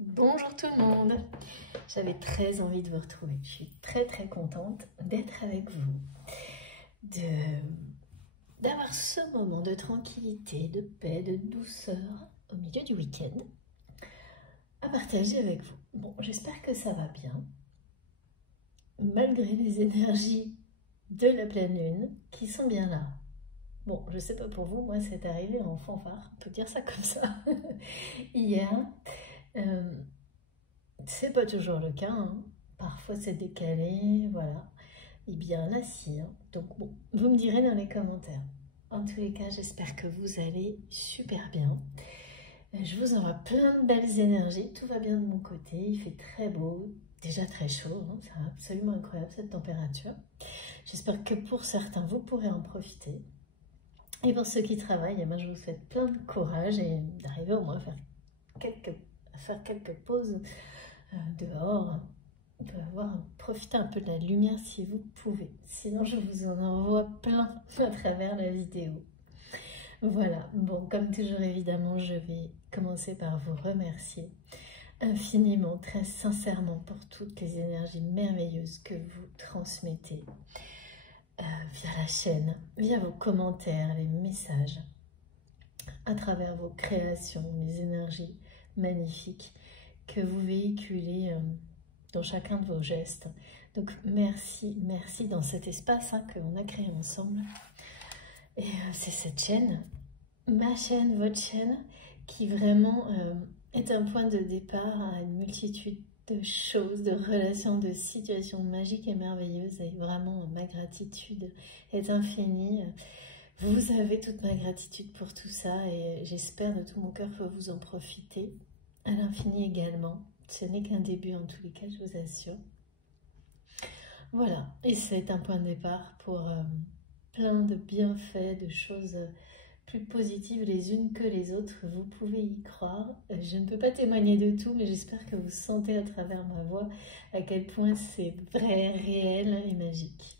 Bonjour tout le monde. J'avais très envie de vous retrouver. Je suis très contente d'être avec vous, d'avoir ce moment de tranquillité, de paix, de douceur au milieu du week-end à partager avec vous. Bon, j'espère que ça va bien, malgré les énergies de la pleine lune qui sont bien là. Bon, je sais pas pour vous, moi c'est arrivé en fanfare, on peut dire ça comme ça, hier. C'est pas toujours le cas, hein. Parfois c'est décalé, voilà. Et bien là si, hein. Donc bon, vous me direz dans les commentaires. En tous les cas, j'espère que vous allez super bien. Je vous envoie plein de belles énergies, tout va bien de mon côté, il fait très beau, déjà très chaud, hein. C'est absolument incroyable cette température. J'espère que pour certains, vous pourrez en profiter. Et pour ceux qui travaillent, je vous souhaite plein de courage et d'arriver au moins à faire quelques pauses dehors, profiter un peu de la lumière si vous pouvez. Sinon, je vous en envoie plein à travers la vidéo. Voilà, bon, comme toujours, évidemment, je vais commencer par vous remercier infiniment, très sincèrement pour toutes les énergies merveilleuses que vous transmettez via la chaîne, via vos commentaires, les messages, à travers vos créations, les énergies magnifiques que vous véhiculez dans chacun de vos gestes. Donc merci dans cet espace qu'on a créé ensemble. Et c'est cette chaîne, ma chaîne, votre chaîne, qui vraiment est un point de départ à une multitude de choses, de relations, de situations magiques et merveilleuses. Et vraiment, ma gratitude est infinie. Vous avez toute ma gratitude pour tout ça et j'espère de tout mon cœur que vous en profitez à l'infini également. Ce n'est qu'un début en tous les cas, je vous assure. Voilà, et c'est un point de départ pour plein de bienfaits, de choses plus positives les unes que les autres. Vous pouvez y croire. Je ne peux pas témoigner de tout, mais j'espère que vous sentez à travers ma voix à quel point c'est vrai, réel et magique.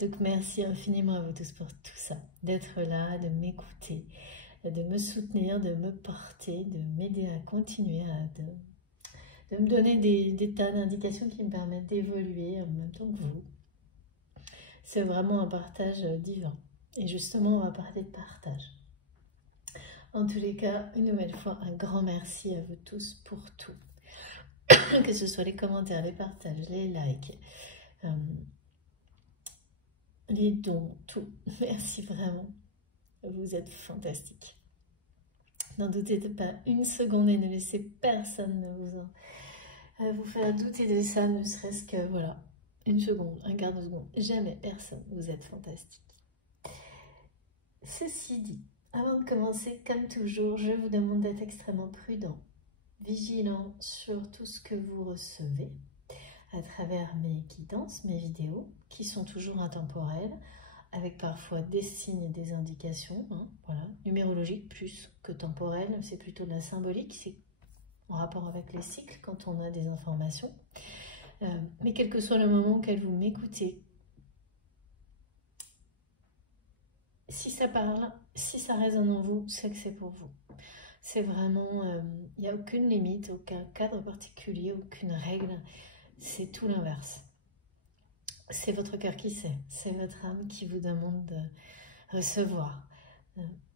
Donc merci infiniment à vous tous pour tout ça, d'être là, de m'écouter, de me soutenir, de me porter, de m'aider à continuer, de me donner des tas d'indications qui me permettent d'évoluer en même temps que vous. C'est vraiment un partage divin. Et justement, on va parler de partage. En tous les cas, une nouvelle fois, un grand merci à vous tous pour tout. Que ce soit les commentaires, les partages, les likes, les dons, tout. Merci vraiment. Vous êtes fantastiques. N'en doutez pas une seconde et ne laissez personne vous faire douter de ça, ne serait-ce que, voilà, une seconde, un quart de seconde. Jamais personne. Vous êtes fantastiques. Ceci dit, avant de commencer, comme toujours, je vous demande d'être extrêmement prudent, vigilant sur tout ce que vous recevez à travers mes guidances, mes vidéos, qui sont toujours intemporelles, avec parfois des signes et des indications, hein, voilà, numérologique plus que temporel, c'est plutôt de la symbolique, c'est en rapport avec les cycles quand on a des informations. Mais quel que soit le moment auquel vous m'écoutez, si ça parle, si ça résonne en vous, c'est que c'est pour vous. C'est vraiment, il n'y a aucune limite, aucun cadre particulier, aucune règle, c'est tout l'inverse. C'est votre cœur qui sait, c'est votre âme qui vous demande de recevoir,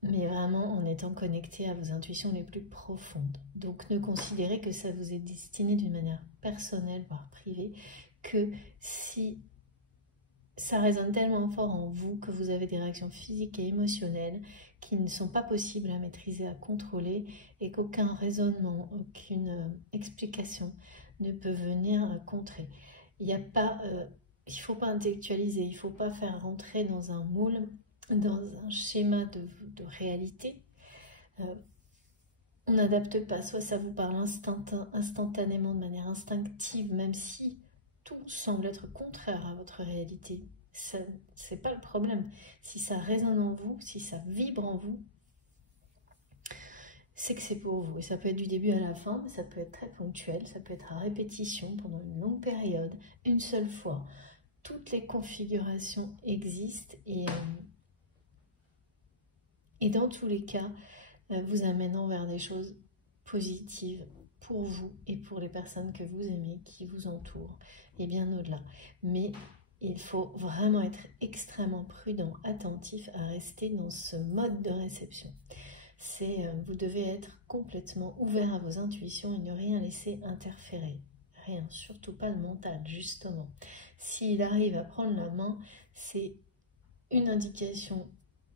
mais vraiment en étant connecté à vos intuitions les plus profondes. Donc ne considérez que ça vous est destiné d'une manière personnelle, voire privée, que si ça résonne tellement fort en vous que vous avez des réactions physiques et émotionnelles qui ne sont pas possibles à maîtriser, à contrôler, et qu'aucun raisonnement, aucune explication ne peut venir contrer. Il n'y a pas... il ne faut pas intellectualiser, il ne faut pas faire rentrer dans un moule, dans un schéma de réalité. On n'adapte pas, soit ça vous parle instantanément, de manière instinctive, même si tout semble être contraire à votre réalité. C'est pas le problème. Si ça résonne en vous, si ça vibre en vous, c'est que c'est pour vous. Et ça peut être du début à la fin, mais ça peut être très ponctuel, ça peut être à répétition pendant une longue période, une seule fois. Toutes les configurations existent et dans tous les cas, vous amènant vers des choses positives pour vous et pour les personnes que vous aimez, qui vous entourent, et bien au-delà. Mais il faut vraiment être extrêmement prudent, attentif à rester dans ce mode de réception. Vous devez être complètement ouvert à vos intuitions et ne rien laisser interférer. Rien, surtout pas le mental, justement. S'il arrive à prendre la main, c'est une indication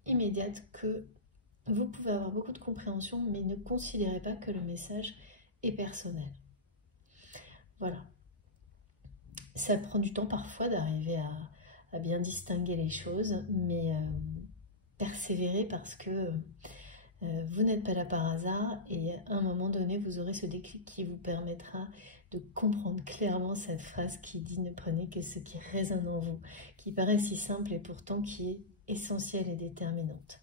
immédiate que vous pouvez avoir beaucoup de compréhension, mais ne considérez pas que le message est personnel. Voilà. Ça prend du temps parfois d'arriver à bien distinguer les choses, mais persévérez parce que vous n'êtes pas là par hasard et à un moment donné, vous aurez ce déclic qui vous permettra de comprendre clairement cette phrase qui dit « Ne prenez que ce qui résonne en vous », qui paraît si simple et pourtant qui est essentielle et déterminante.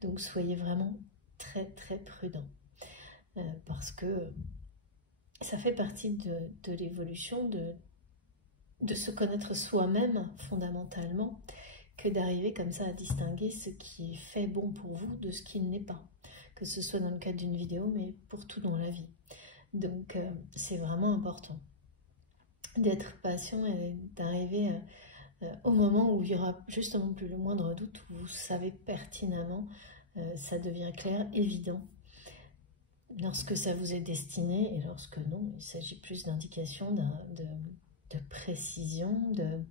Donc soyez vraiment très très prudent parce que ça fait partie de l'évolution de se connaître soi-même fondamentalement, que d'arriver comme ça à distinguer ce qui est fait bon pour vous de ce qui ne l'est pas, que ce soit dans le cadre d'une vidéo, mais pour tout dans la vie. Donc c'est vraiment important d'être patient et d'arriver au moment où il n'y aura justement plus le moindre doute, où vous savez pertinemment, ça devient clair, évident, lorsque ça vous est destiné, et lorsque non, il s'agit plus d'indication, de précision, de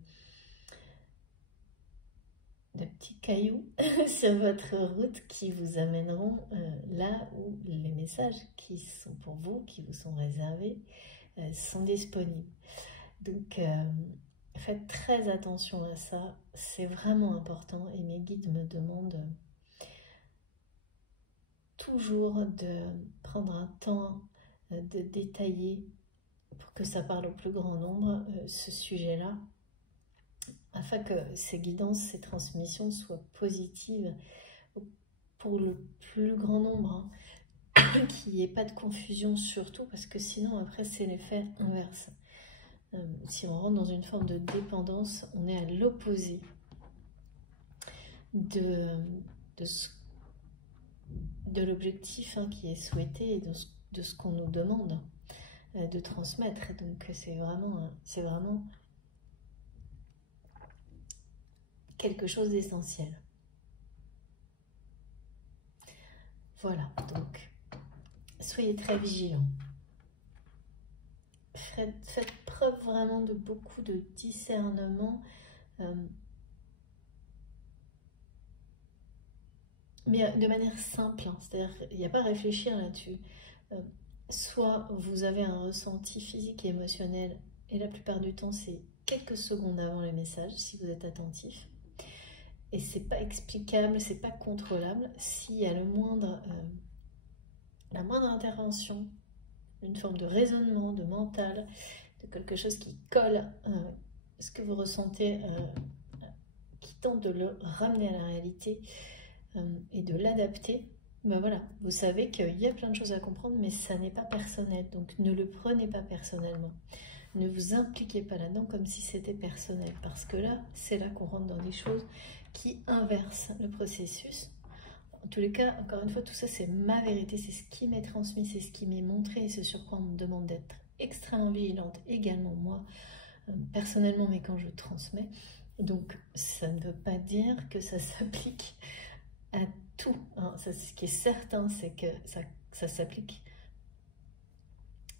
petits cailloux sur votre route qui vous amèneront là où les messages qui sont pour vous, qui vous sont réservés, sont disponibles. Donc, faites très attention à ça, c'est vraiment important et mes guides me demandent toujours de prendre un temps de détailler pour que ça parle au plus grand nombre ce sujet-là, afin que ces guidances, ces transmissions soient positives pour le plus grand nombre, hein, qu'il n'y ait pas de confusion surtout, parce que sinon après c'est l'effet inverse. Si on rentre dans une forme de dépendance, on est à l'opposé de l'objectif qui est souhaité et de ce qu'on nous demande de transmettre. Donc c'est vraiment quelque chose d'essentiel. Voilà, donc soyez très vigilants. Faites preuve vraiment de beaucoup de discernement, mais de manière simple, hein, c'est-à-dire il n'y a pas à réfléchir là-dessus. Soit vous avez un ressenti physique et émotionnel, et la plupart du temps c'est quelques secondes avant le message, si vous êtes attentif. Et c'est pas explicable, c'est pas contrôlable. S'il y a la moindre intervention, une forme de raisonnement, de mental, de quelque chose qui colle ce que vous ressentez, qui tente de le ramener à la réalité et de l'adapter, ben voilà, vous savez qu'il y a plein de choses à comprendre, mais ça n'est pas personnel. Donc ne le prenez pas personnellement. Ne vous impliquez pas là-dedans comme si c'était personnel, parce que là, c'est là qu'on rentre dans des choses qui inversent le processus. En tous les cas, encore une fois, tout ça, c'est ma vérité, c'est ce qui m'est transmis, c'est ce qui m'est montré, et ce sur quoi on me demande d'être extrêmement vigilante, également moi, personnellement, mais quand je transmets. Donc, ça ne veut pas dire que ça s'applique à tout. Hein. Ça, ce qui est certain, c'est que ça s'applique.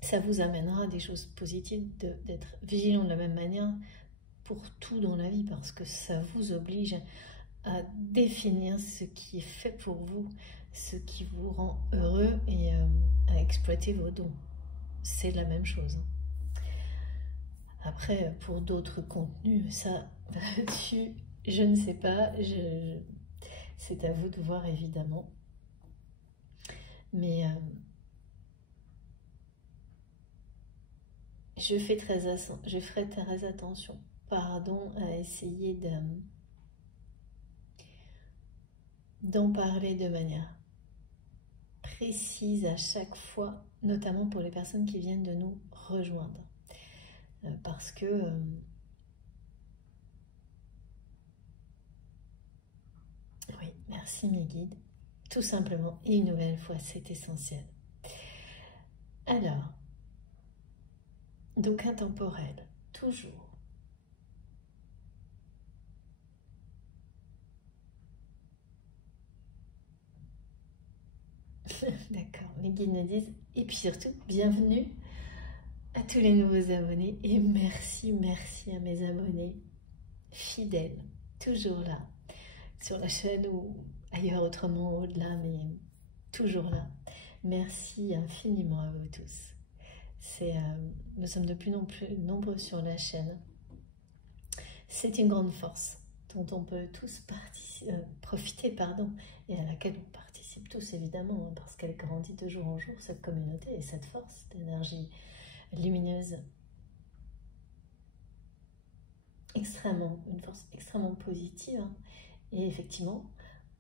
Ça vous amènera à des choses positives, d'être vigilant de la même manière pour tout dans la vie, parce que ça vous oblige à définir ce qui est fait pour vous, ce qui vous rend heureux et à exploiter vos dons. C'est la même chose. Après, pour d'autres contenus, ça, là-dessus, je ne sais pas, c'est à vous de voir évidemment. Mais je ferai très attention, pardon, à essayer d'en parler de manière précise à chaque fois, notamment pour les personnes qui viennent de nous rejoindre. Parce que oui, merci mes guides, tout simplement, et une nouvelle fois, c'est essentiel. Alors, Donc intemporel, toujours. D'accord, mes guides me disent, et puis surtout, bienvenue à tous les nouveaux abonnés et merci, merci à mes abonnés fidèles, toujours là, sur la chaîne ou ailleurs autrement, au-delà, mais toujours là. Merci infiniment à vous tous. Nous sommes de plus en plus nombreux sur la chaîne. C'est une grande force dont on peut tous profiter, et à laquelle on participe tous évidemment, hein, parce qu'elle grandit de jour en jour, cette communauté et cette force d'énergie lumineuse une force extrêmement positive, hein. Et effectivement,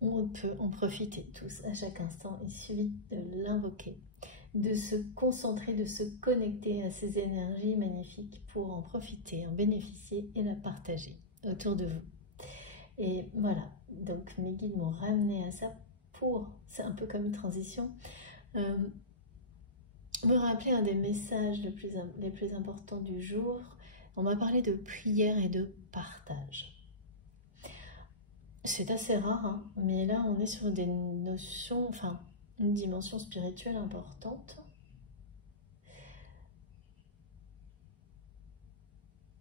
on peut en profiter tous à chaque instant. Il suffit de l'invoquer, de se concentrer, de se connecter à ces énergies magnifiques pour en profiter, en bénéficier et la partager autour de vous. Et voilà, donc mes guides m'ont ramené à ça c'est un peu comme une transition, me rappeler un des messages les plus importants du jour. On m'a parlé de prière et de partage. C'est assez rare, hein, mais là on est sur des notions, enfin une dimension spirituelle importante.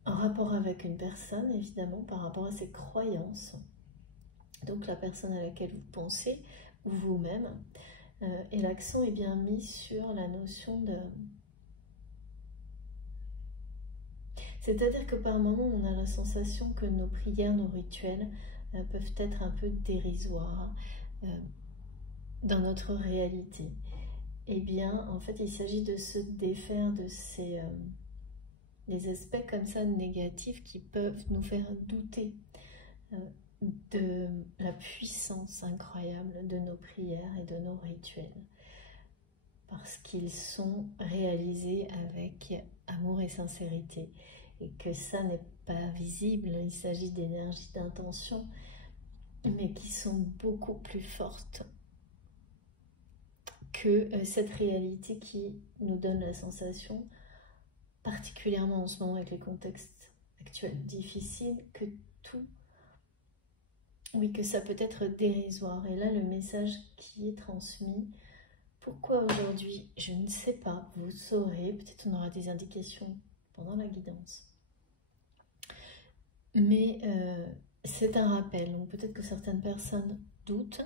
En rapport avec une personne, évidemment, par rapport à ses croyances. Donc la personne à laquelle vous pensez, ou vous-même. Et l'accent est bien mis sur la notion de... C'est-à-dire que par moments, on a la sensation que nos prières, nos rituels peuvent être un peu dérisoires dans notre réalité. Eh bien, en fait, il s'agit de se défaire de ces des aspects comme ça négatifs qui peuvent nous faire douter de la puissance incroyable de nos prières et de nos rituels. Parce qu'ils sont réalisés avec amour et sincérité. Et que ça n'est pas visible, il s'agit d'énergies d'intention, mais qui sont beaucoup plus fortes que cette réalité qui nous donne la sensation, particulièrement en ce moment avec les contextes actuels difficiles, que tout, oui, que ça peut être dérisoire. Et là, le message qui est transmis, pourquoi aujourd'hui, je ne sais pas, vous saurez, peut-être on aura des indications pendant la guidance. Mais c'est un rappel, donc peut-être que certaines personnes doutent.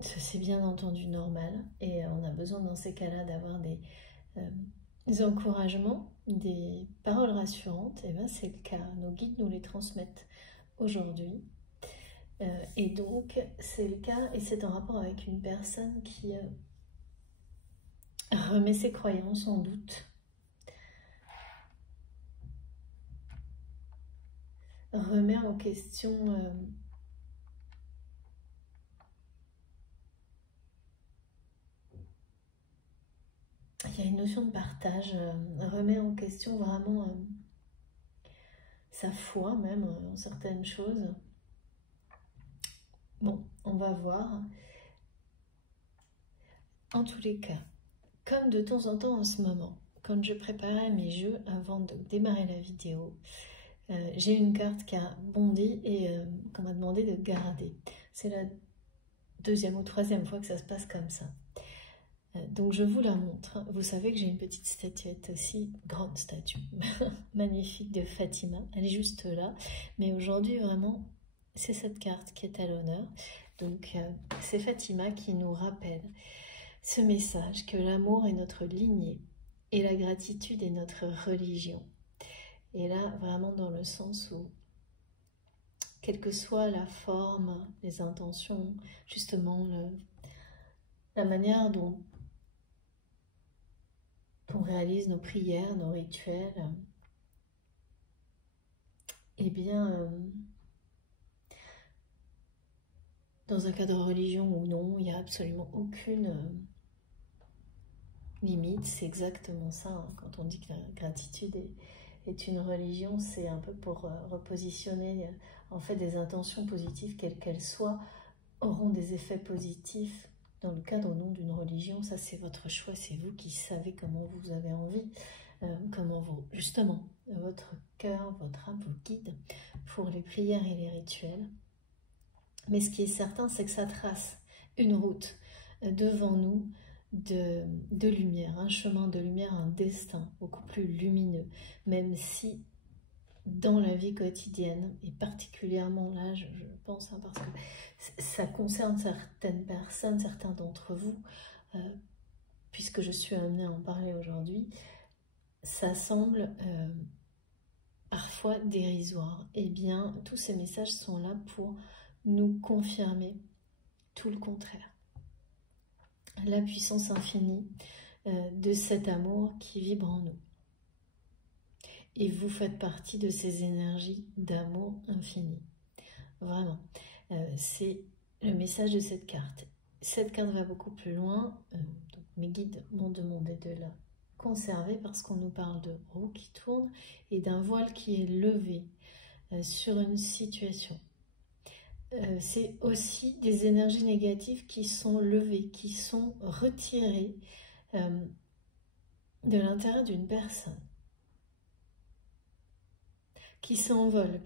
C'est bien entendu normal et on a besoin dans ces cas-là d'avoir des encouragements, des paroles rassurantes. Et bien c'est le cas, nos guides nous les transmettent aujourd'hui. Et donc c'est le cas et c'est en rapport avec une personne qui remet ses croyances en doute, remet en question il y a une notion de partage, remet en question vraiment sa foi même en certaines choses. Bon, on va voir. En tous les cas, comme de temps en temps en ce moment, quand je préparais mes jeux avant de démarrer la vidéo, j'ai une carte qui a bondi et qu'on m'a demandé de garder. C'est la deuxième ou troisième fois que ça se passe comme ça. Donc je vous la montre. Vous savez que j'ai une petite statuette aussi, grande statue, magnifique de Fatima. Elle est juste là. Mais aujourd'hui, vraiment, c'est cette carte qui est à l'honneur. Donc c'est Fatima qui nous rappelle ce message que l'amour est notre lignée et la gratitude est notre religion. Et là, vraiment dans le sens où, quelle que soit la forme, les intentions, justement, la manière dont on réalise nos prières, nos rituels, eh bien, dans un cadre religion ou non, il n'y a absolument aucune limite. C'est exactement ça, hein. Quand on dit que la gratitude est une religion, c'est un peu pour repositionner en fait des intentions positives, quelles qu'elles soient, auront des effets positifs dans le cadre au nom d'une religion, ça c'est votre choix, c'est vous qui savez comment vous avez envie, comment vous, justement, votre cœur, votre âme vous guide pour les prières et les rituels. Mais ce qui est certain, c'est que ça trace une route devant nous de lumière, un chemin de lumière, un destin beaucoup plus lumineux, même si dans la vie quotidienne, et particulièrement là, je pense, parce que ça concerne certaines personnes, certains d'entre vous, puisque je suis amenée à en parler aujourd'hui, ça semble parfois dérisoire. Eh bien, tous ces messages sont là pour nous confirmer tout le contraire. La puissance infinie de cet amour qui vibre en nous. Et vous faites partie de ces énergies d'amour infini. Vraiment. C'est le message de cette carte. Cette carte va beaucoup plus loin. Donc mes guides m'ont demandé de la conserver parce qu'on nous parle de roue qui tourne et d'un voile qui est levé sur une situation. C'est aussi des énergies négatives qui sont levées, qui sont retirées de l'intérieur d'une personne, qui s'envolent,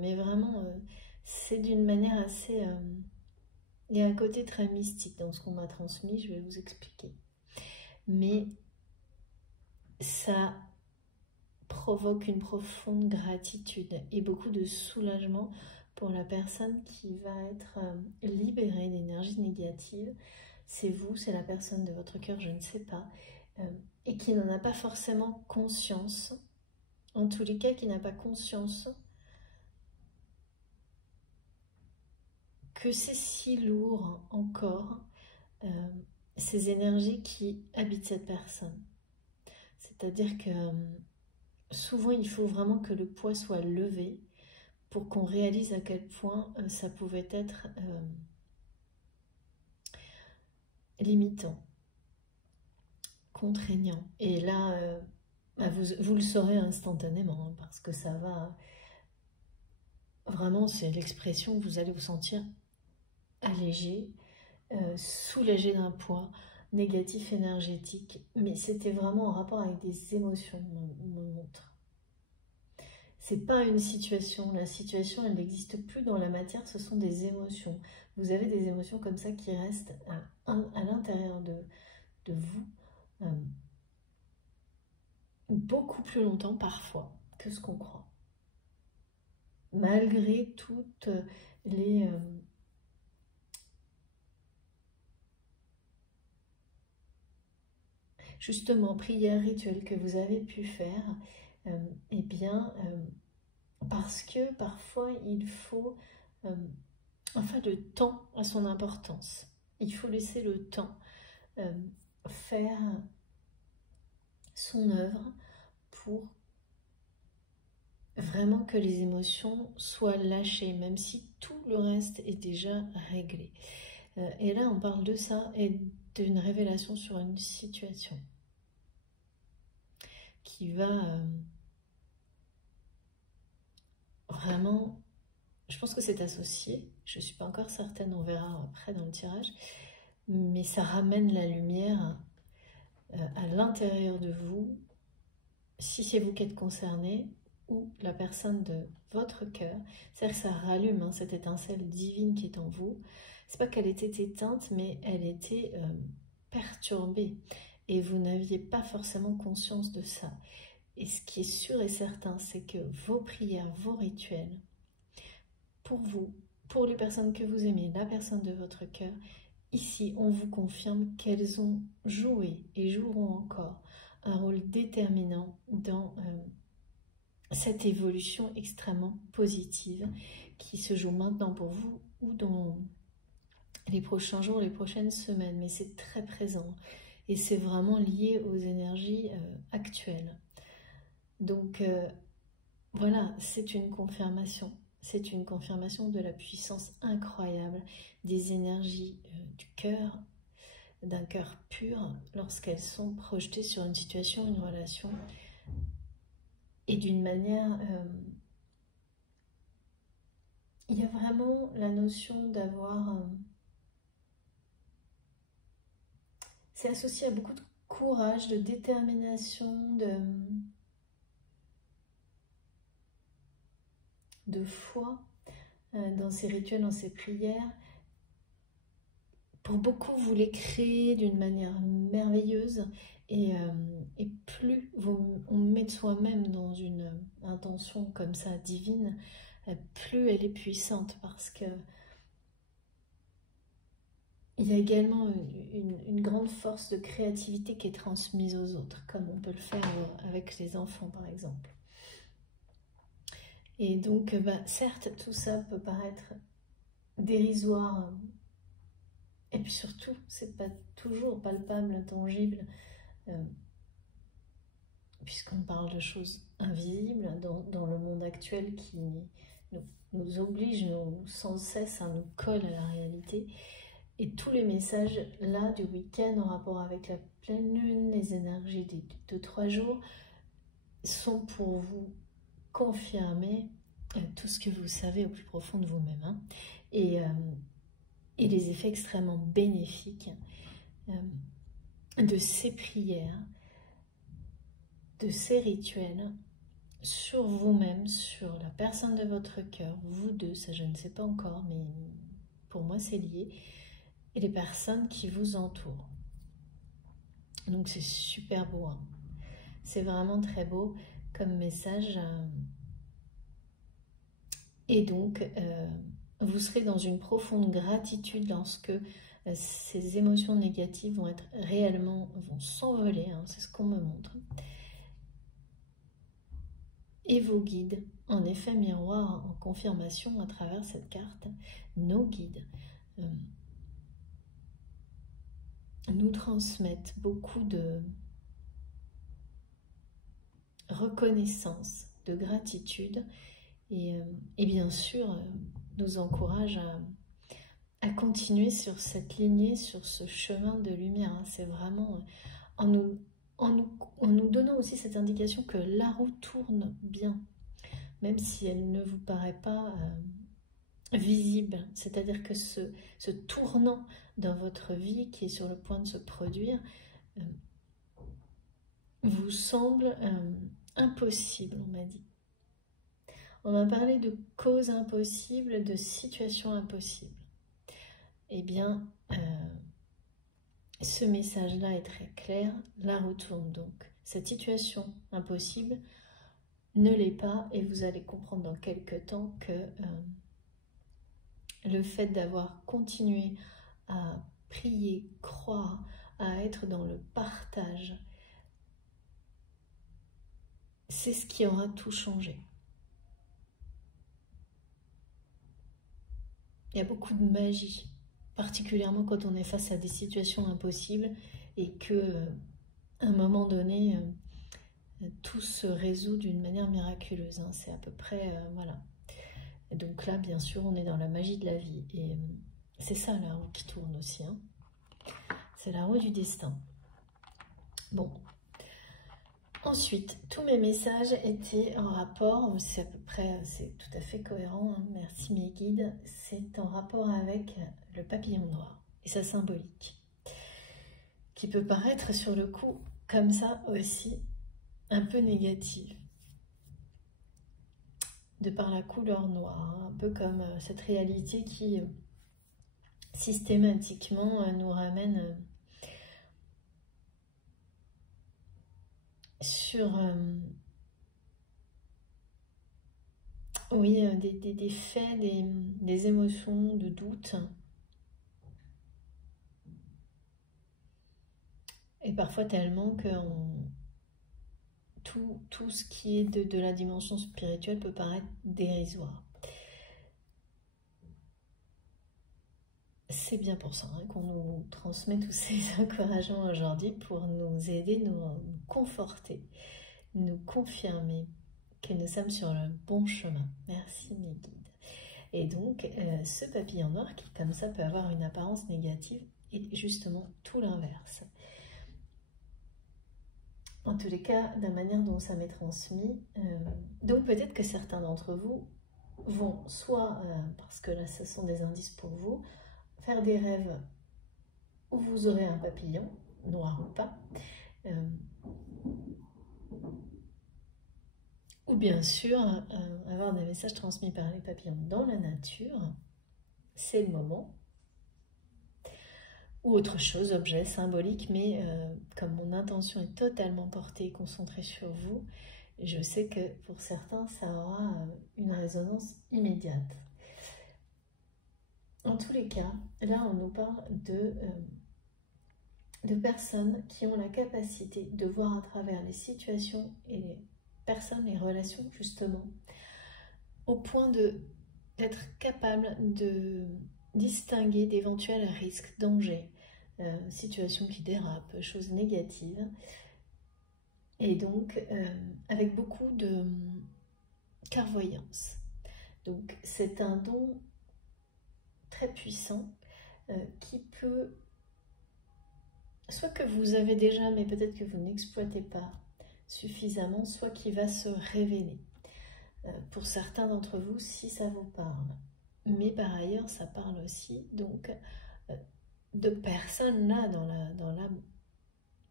mais vraiment, c'est d'une manière assez... il y a un côté très mystique dans ce qu'on m'a transmis, je vais vous expliquer. Mais ça provoque une profonde gratitude et beaucoup de soulagement pour la personne qui va être libérée d'énergie négative. C'est vous, c'est la personne de votre cœur, je ne sais pas, et qui n'en a pas forcément conscience, en tous les cas qui n'a pas conscience que c'est si lourd encore, ces énergies qui habitent cette personne. C'est-à-dire que souvent il faut vraiment que le poids soit levé pour qu'on réalise à quel point ça pouvait être limitant, contraignant. Et là, vous le saurez instantanément, hein, parce que ça va... Vraiment, c'est l'expression que vous allez vous sentir allégé, soulagé d'un poids négatif énergétique. Mais c'était vraiment en rapport avec des émotions, on me montre. C'est pas une situation, la situation elle n'existe plus dans la matière, ce sont des émotions. Vous avez des émotions comme ça qui restent à l'intérieur de vous beaucoup plus longtemps parfois que ce qu'on croit. Malgré toutes les... justement, prières rituelles que vous avez pu faire, eh bien... parce que parfois il faut, enfin le temps a son importance, il faut laisser le temps faire son œuvre pour vraiment que les émotions soient lâchées, même si tout le reste est déjà réglé. Et là on parle de ça et d'une révélation sur une situation qui va... vraiment, je pense que c'est associé, je ne suis pas encore certaine, on verra après dans le tirage, mais ça ramène la lumière à l'intérieur de vous, si c'est vous qui êtes concerné, ou la personne de votre cœur, c'est-à-dire que ça rallume cette étincelle divine qui est en vous. C'est pas qu'elle était éteinte, mais elle était perturbée, et vous n'aviez pas forcément conscience de ça. Et ce qui est sûr et certain, c'est que vos prières, vos rituels, pour vous, pour les personnes que vous aimez, la personne de votre cœur, ici, on vous confirme qu'elles ont joué et joueront encore un rôle déterminant dans cette évolution extrêmement positive qui se joue maintenant pour vous ou dans les prochains jours, les prochaines semaines. Mais c'est très présent et c'est vraiment lié aux énergies actuelles. Donc voilà, c'est une confirmation. C'est une confirmation de la puissance incroyable des énergies du cœur, d'un cœur pur, lorsqu'elles sont projetées sur une situation, une relation, et d'une manière... il y a vraiment la notion d'avoir c'est associé à beaucoup de courage, de détermination, de foi dans ces rituels, dans ces prières. Pour beaucoup, vous les créez d'une manière merveilleuse et plus on met de soi-même dans une intention comme ça divine, plus elle est puissante parce que il y a également une grande force de créativité qui est transmise aux autres, comme on peut le faire avec les enfants par exemple. Et donc, certes, tout ça peut paraître dérisoire, et puis surtout, c'est pas toujours palpable, tangible, puisqu'on parle de choses invisibles dans le monde actuel qui nous oblige sans cesse à nous coller à la réalité. Et tous les messages là du week-end en rapport avec la pleine lune, les énergies des 2-3 jours, sont pour vous confirmer tout ce que vous savez au plus profond de vous-même, hein. Et les effets extrêmement bénéfiques de ces prières, de ces rituels sur vous-même, sur la personne de votre cœur, vous deux, ça je ne sais pas encore, mais pour moi c'est lié, et les personnes qui vous entourent. Donc c'est super beau, hein. C'est vraiment très beau comme message. Et donc, vous serez dans une profonde gratitude lorsque ces émotions négatives vont être réellement, vont s'envoler, hein, c'est ce qu'on me montre. Et vos guides, en effet miroir, en confirmation à travers cette carte, nos guides nous transmettent beaucoup de reconnaissance, de gratitude et bien sûr nous encouragent à continuer sur cette lignée, sur ce chemin de lumière. C'est vraiment en nous donnant aussi cette indication que la roue tourne bien, même si elle ne vous paraît pas visible. C'est-à-dire que ce tournant dans votre vie qui est sur le point de se produire vous semble impossible, on m'a dit. On m'a parlé de causes impossibles, de situations impossibles. Eh bien, ce message-là est très clair, la roue tourne donc. Cette situation impossible ne l'est pas et vous allez comprendre dans quelques temps que le fait d'avoir continué à prier, croire, à être dans le partage, c'est ce qui aura tout changé. Il y a beaucoup de magie, particulièrement quand on est face à des situations impossibles et que, à un moment donné, tout se résout d'une manière miraculeuse, hein. C'est à peu près, voilà. Et donc là, bien sûr, on est dans la magie de la vie. Et c'est ça, la roue qui tourne aussi, hein. C'est la roue du destin. Bon. Ensuite, tous mes messages étaient en rapport, c'est à peu près, c'est tout à fait cohérent, hein, merci mes guides, c'est en rapport avec le papillon noir et sa symbolique, qui peut paraître sur le coup comme ça aussi un peu négative, de par la couleur noire, hein, un peu comme cette réalité qui systématiquement nous ramène sur oui, des faits, des émotions de doute. Et parfois tellement que tout ce qui est de la dimension spirituelle peut paraître dérisoire. C'est bien pour ça, hein, qu'on nous transmet tous ces encouragements aujourd'hui pour nous aider, nous conforter, nous confirmer que nous sommes sur le bon chemin. Merci mes guides. Et donc, ce papillon noir qui, comme ça, peut avoir une apparence négative, est justement tout l'inverse. En tous les cas, de la manière dont ça m'est transmis. Donc, peut-être que certains d'entre vous vont soit, parce que là, ce sont des indices pour vous, faire des rêves où vous aurez un papillon, noir ou pas. Ou bien sûr, avoir des messages transmis par les papillons dans la nature, c'est le moment. Ou autre chose, objet symbolique, mais comme mon intention est totalement portée et concentrée sur vous, je sais que pour certains, ça aura une résonance immédiate. En tous les cas, là, on nous parle de personnes qui ont la capacité de voir à travers les situations et les personnes, les relations, justement, au point d'être capable de distinguer d'éventuels risques, dangers, situations qui dérapent, choses négatives, et donc avec beaucoup de clairvoyance. Donc c'est un don très puissant qui peut, soit que vous avez déjà, mais peut-être que vous n'exploitez pas suffisamment, soit qui va se révéler. Pour certains d'entre vous, si ça vous parle. Mais par ailleurs, ça parle aussi donc de personnes là,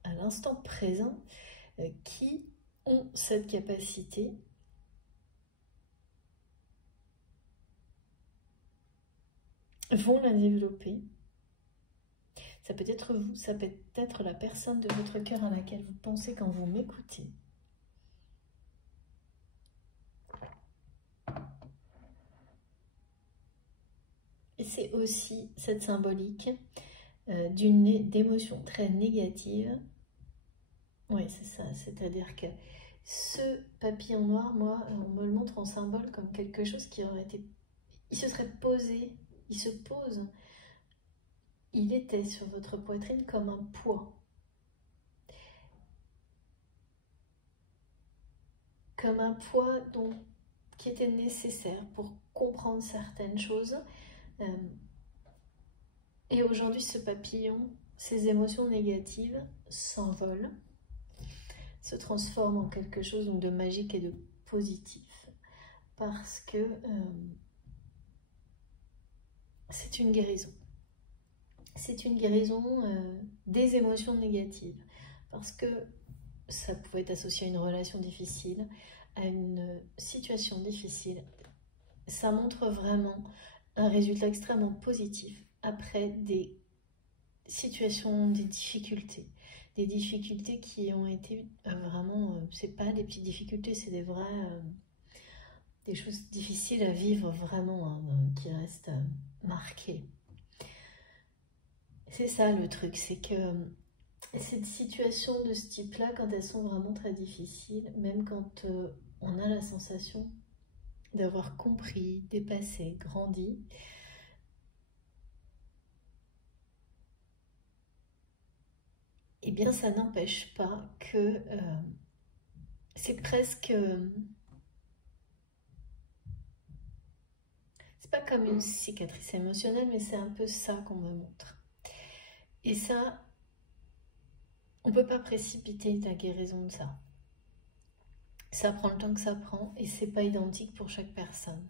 à l'instant présent, qui ont cette capacité vont la développer. Ça peut être vous, ça peut être la personne de votre cœur à laquelle vous pensez quand vous m'écoutez. Et c'est aussi cette symbolique d'émotions très négatives. Oui, c'est ça, c'est-à-dire que ce papillon noir, moi, on me le montre en symbole comme quelque chose qui aurait été... Il se serait posé, il se pose, il était sur votre poitrine comme un poids. Comme un poids qui était nécessaire pour comprendre certaines choses. Et aujourd'hui, ce papillon, ces émotions négatives s'envolent, se transforment en quelque chose de magique et de positif. Parce que c'est une guérison. C'est une guérison des émotions négatives. Parce que ça pouvait être associé à une relation difficile, à une situation difficile. Ça montre vraiment un résultat extrêmement positif après des situations, des difficultés qui ont été vraiment, c'est pas des petites difficultés, c'est des vraies, des choses difficiles à vivre vraiment, hein, qui restent marquées. C'est ça le truc, c'est que ces situations de ce type-là, quand elles sont vraiment très difficiles, même quand on a la sensation d'avoir compris, dépassé, grandi, eh bien ça n'empêche pas que c'est presque... c'est pas comme une cicatrice émotionnelle, mais c'est un peu ça qu'on me montre. Et ça, on ne peut pas précipiter la guérison de ça. Ça prend le temps que ça prend et c'est pas identique pour chaque personne.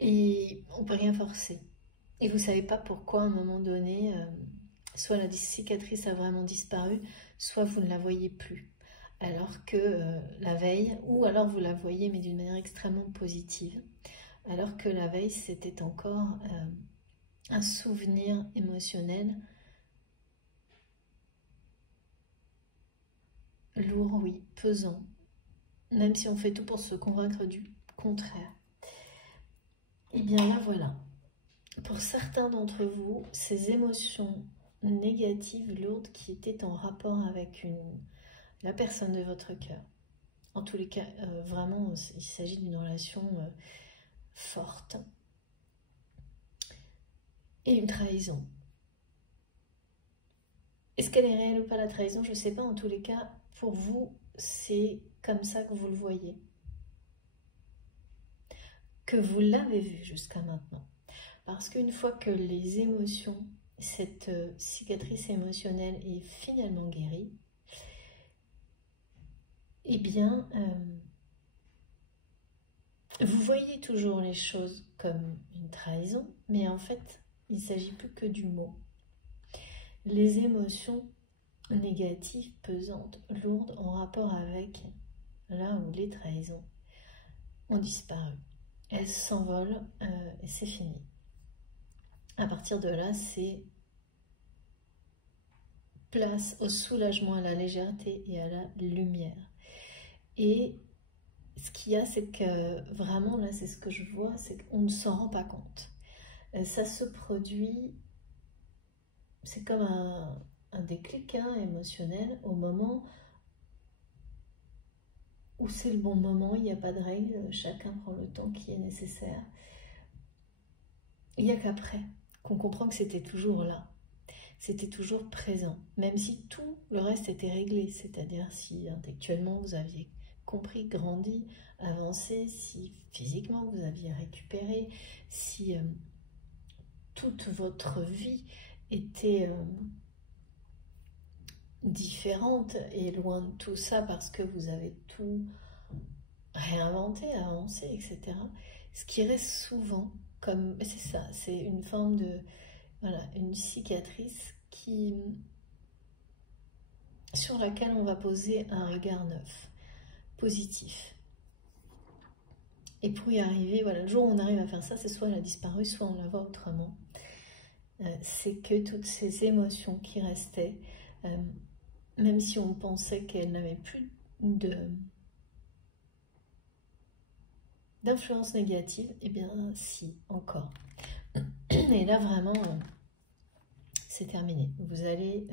Et on peut rien forcer. Et vous savez pas pourquoi à un moment donné, soit la cicatrice a vraiment disparu, soit vous ne la voyez plus. Alors que la veille, ou alors vous la voyez mais d'une manière extrêmement positive, alors que la veille c'était encore un souvenir émotionnel lourd, oui, pesant, même si on fait tout pour se convaincre du contraire. Et bien là voilà, pour certains d'entre vous, ces émotions négatives, lourdes, qui étaient en rapport avec la personne de votre cœur, en tous les cas, vraiment, il s'agit d'une relation forte, et une trahison. Est-ce qu'elle est réelle ou pas la trahison? Je ne sais pas, en tous les cas, pour vous, c'est comme ça que vous le voyez. Que vous l'avez vu jusqu'à maintenant. Parce qu'une fois que les émotions, cette cicatrice émotionnelle est finalement guérie, eh bien, vous voyez toujours les choses comme une trahison, mais en fait, il ne s'agit plus que du mot. les émotions négatives, pesantes, lourdes, en rapport avec là où les trahisons ont disparu. Elles s'envolent et c'est fini. À partir de là, c'est place au soulagement, à la légèreté et à la lumière. Et ce qu'il y a, c'est que vraiment, là, c'est ce que je vois, c'est qu'on ne s'en rend pas compte. Ça se produit, c'est comme un déclic émotionnel au moment où c'est le bon moment, il n'y a pas de règle, chacun prend le temps qui est nécessaire. Il n'y a qu'après qu'on comprend que c'était toujours là, c'était toujours présent, même si tout le reste était réglé, c'est-à-dire si intellectuellement vous aviez compris, grandi, avancé, si physiquement vous aviez récupéré, si toute votre vie était différente et loin de tout ça parce que vous avez tout réinventé, avancé, etc. Ce qui reste souvent comme, c'est ça, c'est une forme de, voilà, une cicatrice sur laquelle on va poser un regard neuf, positif. Et pour y arriver, voilà, le jour où on arrive à faire ça, c'est soit elle a disparu, soit on la voit autrement. C'est que toutes ces émotions qui restaient, même si on pensait qu'elles n'avaient plus d'influence négative, eh bien si, encore. Et là vraiment, c'est terminé. Vous allez...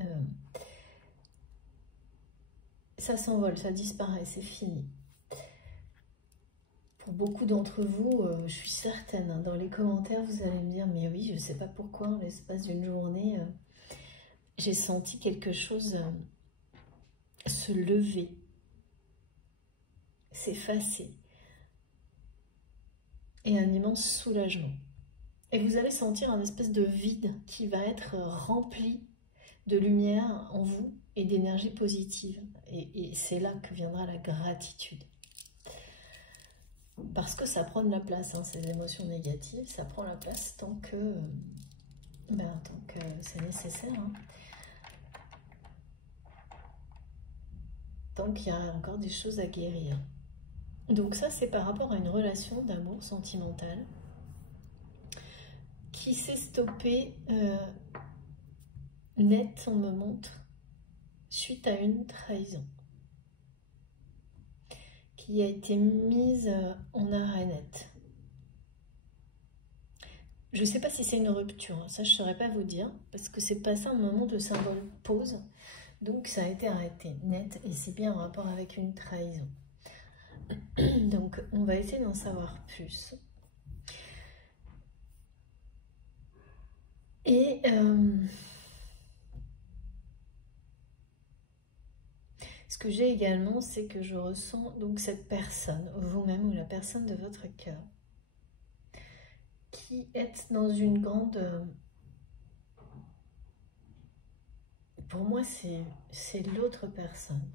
ça s'envole, ça disparaît, c'est fini. Pour beaucoup d'entre vous, je suis certaine, dans les commentaires, vous allez me dire, mais oui, je ne sais pas pourquoi, en l'espace d'une journée, j'ai senti quelque chose se lever, s'effacer, et un immense soulagement. Et vous allez sentir un espèce de vide qui va être rempli de lumière en vous et d'énergie positive. Et c'est là que viendra la gratitude. Parce que ça prend de la place, ces émotions négatives, ça prend la place tant que c'est nécessaire. Tant qu'il y a encore des choses à guérir. Donc ça, c'est par rapport à une relation d'amour sentimental qui s'est stoppée net, on me montre, suite à une trahison qui a été mise en arrêt net. Je ne sais pas si c'est une rupture, ça je ne saurais pas vous dire, parce que c'est passé un moment de symbole pause, donc ça a été arrêté net, et c'est bien en rapport avec une trahison. Donc on va essayer d'en savoir plus. Et ce que j'ai également, c'est que je ressens donc cette personne, vous-même ou la personne de votre cœur, qui est dans une grande... pour moi, c'est l'autre personne.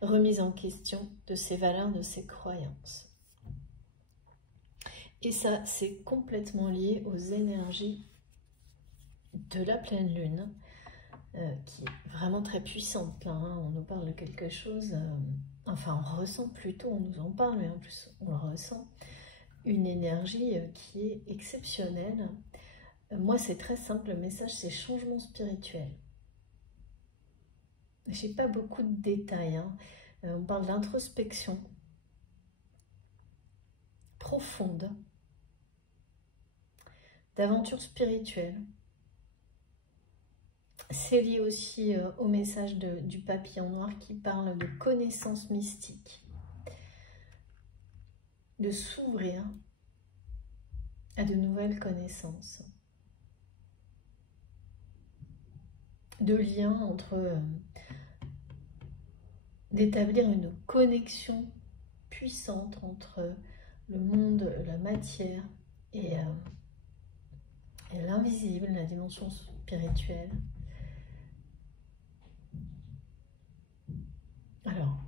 Remise en question de ses valeurs, de ses croyances. Et ça, c'est complètement lié aux énergies de la pleine lune, qui est vraiment très puissante là, on nous parle de quelque chose, enfin on ressent plutôt, on nous en parle, mais en plus on le ressent, une énergie qui est exceptionnelle. Moi c'est très simple, le message c'est changement spirituel. J'ai pas beaucoup de détails, on parle d'introspection profonde, d'aventure spirituelle. C'est lié aussi au message du papillon noir qui parle de connaissances mystiques, de s'ouvrir à de nouvelles connaissances, de liens entre, d'établir une connexion puissante entre le monde, la matière et l'invisible, la dimension spirituelle. Alors,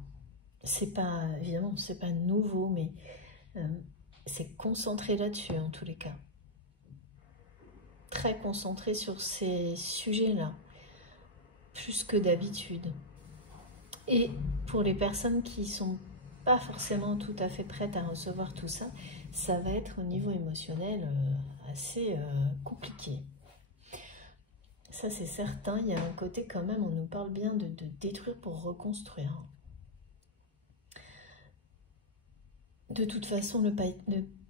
c'est pas, évidemment, c'est pas nouveau, mais c'est concentré là-dessus en tous les cas. très concentré sur ces sujets-là, plus que d'habitude. Et pour les personnes qui sont pas forcément tout à fait prêtes à recevoir tout ça, ça va être au niveau émotionnel assez compliqué. Ça c'est certain, il y a un côté quand même, on nous parle bien de détruire pour reconstruire. De toute façon, le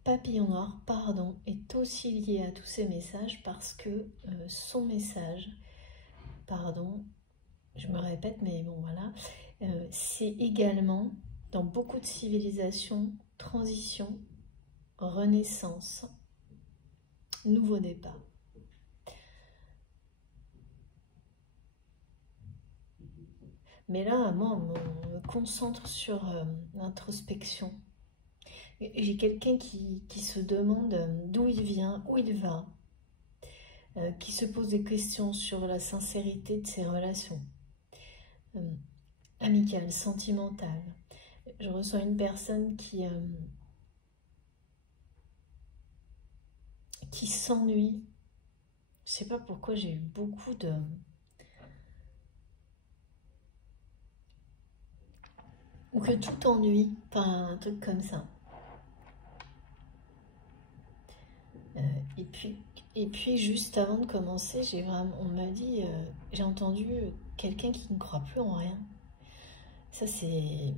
papillon noir, pardon, est aussi lié à tous ces messages parce que son message, pardon, je me répète, mais bon voilà, c'est également dans beaucoup de civilisations, transition, renaissance, nouveau départ. Mais là, moi, on me concentre sur l'introspection. J'ai quelqu'un qui se demande d'où il vient, où il va, qui se pose des questions sur la sincérité de ses relations, amicales, sentimentales. Je reçois une personne qui s'ennuie. Je sais pas pourquoi j'ai eu beaucoup de... Ou que tout ennuie, pas un truc comme ça. Et puis juste avant de commencer, on m'a dit, j'ai entendu quelqu'un qui ne croit plus en rien. Ça c'est...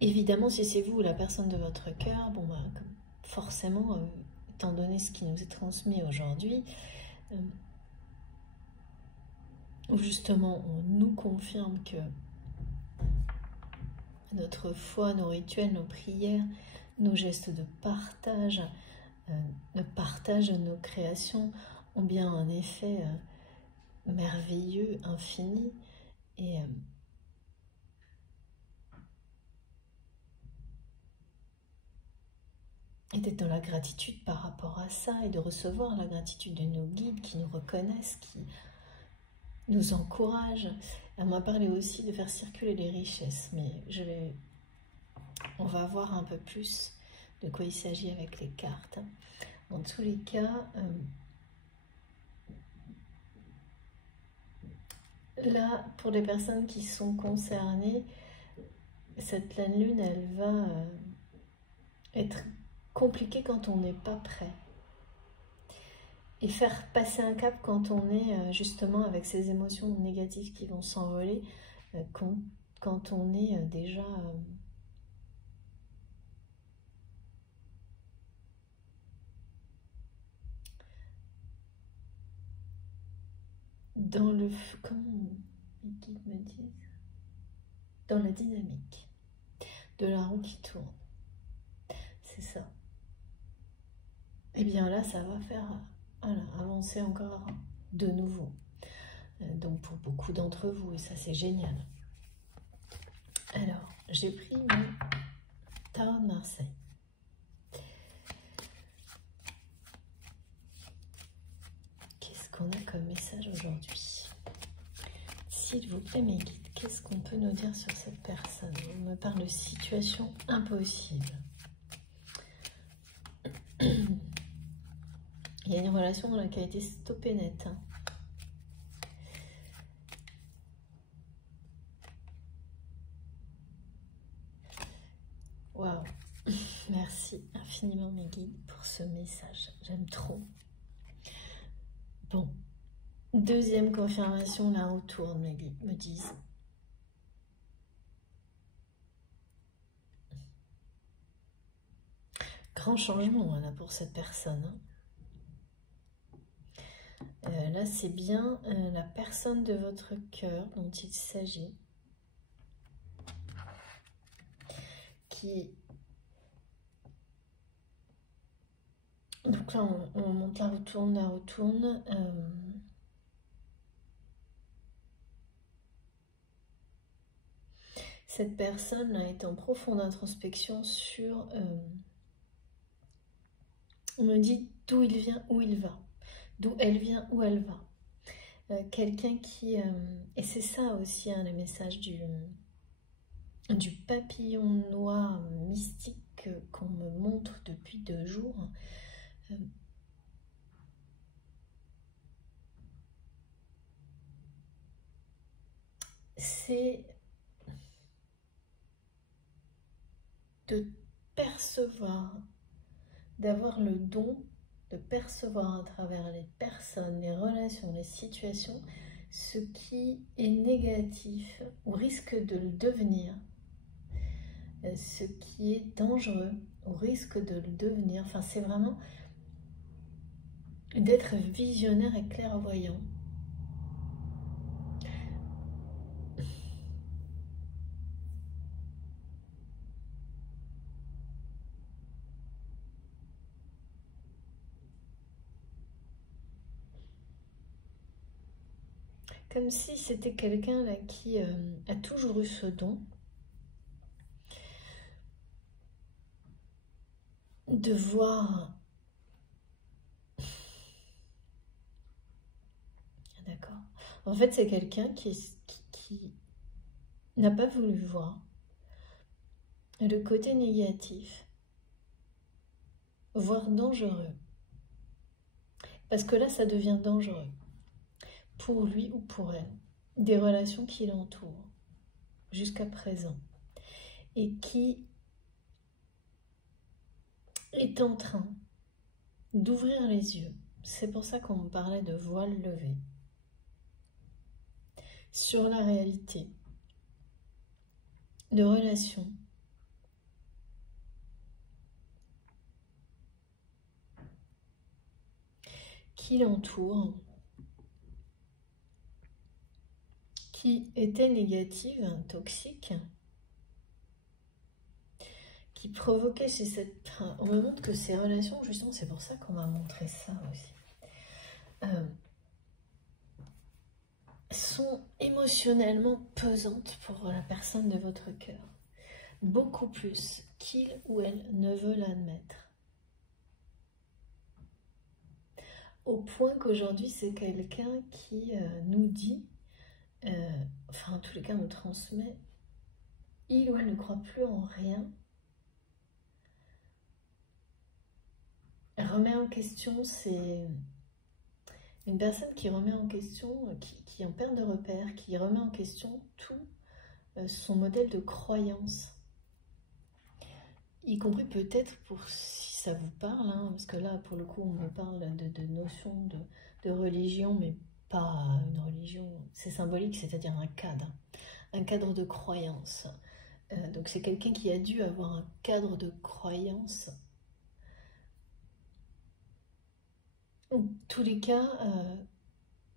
Évidemment, si c'est vous ou la personne de votre cœur, bon bah, forcément, étant donné ce qui nous est transmis aujourd'hui, où justement on nous confirme que notre foi, nos rituels, nos prières, nos gestes de partage de nos créations ont bien un effet merveilleux, infini, et d'être dans la gratitude par rapport à ça, et de recevoir la gratitude de nos guides qui nous reconnaissent, qui nous encouragent. Elle m'a parlé aussi de faire circuler les richesses, mais on va voir un peu plus de quoi il s'agit avec les cartes. En tous les cas, là, pour les personnes qui sont concernées, cette pleine lune, elle va être compliquée quand on n'est pas prêt. Et faire passer un cap quand on est justement avec ces émotions négatives qui vont s'envoler, quand on est déjà... dans le... Comment les guides me disent? Dans la dynamique de la roue qui tourne. C'est ça. Et bien là, ça va faire avancer encore de nouveau. Donc pour beaucoup d'entre vous, et ça c'est génial. Alors, j'ai pris mon tarot de Marseille. Qu'est-ce qu'on a comme message aujourd'hui? S'il vous plaît, mes guides, qu'est-ce qu'on peut nous dire sur cette personne? On me parle de situation impossible. Il y a une relation dans laquelle a été stoppée net. Waouh! Merci infiniment, mes guides, pour ce message. J'aime trop. Bon. Deuxième confirmation, la roue tourne, mes guides me disent. Grand changement là pour cette personne. Là, c'est bien la personne de votre cœur dont il s'agit. Donc là, on monte la retourne, la retourne. Cette personne est en profonde introspection sur... on me dit d'où il vient, où il va. D'où elle vient, où elle va. Quelqu'un qui... et c'est ça aussi le message du papillon noir mystique qu'on me montre depuis 2 jours. c'est de percevoir, d'avoir le don de percevoir à travers les personnes, les relations, les situations, ce qui est négatif ou risque de le devenir, ce qui est dangereux ou risque de le devenir. Enfin, c'est vraiment d'être visionnaire et clairvoyant. Comme si c'était quelqu'un là qui a toujours eu ce don de voir. D'accord. En fait, c'est quelqu'un qui n'a pas voulu voir le côté négatif, voire dangereux. Parce que là, ça devient dangereux. Pour lui ou pour elle, des relations qui l'entourent jusqu'à présent et qui est en train d'ouvrir les yeux. C'est pour ça qu'on me parlait de voile levé sur la réalité de relations qui l'entourent, qui étaient négatives, toxiques, qui provoquaient chez cette... Enfin, on me montre que ces relations, justement, c'est pour ça qu'on m'a montré ça aussi, sont émotionnellement pesantes pour la personne de votre cœur. Beaucoup plus qu'il ou elle ne veut l'admettre. Au point qu'aujourd'hui, c'est quelqu'un qui nous dit, enfin en tous les cas nous transmet, il ou elle ne croit plus en rien, remet en question, c'est une personne qui remet en question, qui est en perte de repère, qui remet en question tout son modèle de croyance, y compris peut-être pour, si ça vous parle, hein, parce que là pour le coup on me parle de notions de religion, mais pas une religion, c'est symbolique, c'est-à-dire un cadre de croyance. Donc c'est quelqu'un qui a dû avoir un cadre de croyance, ou en tous les cas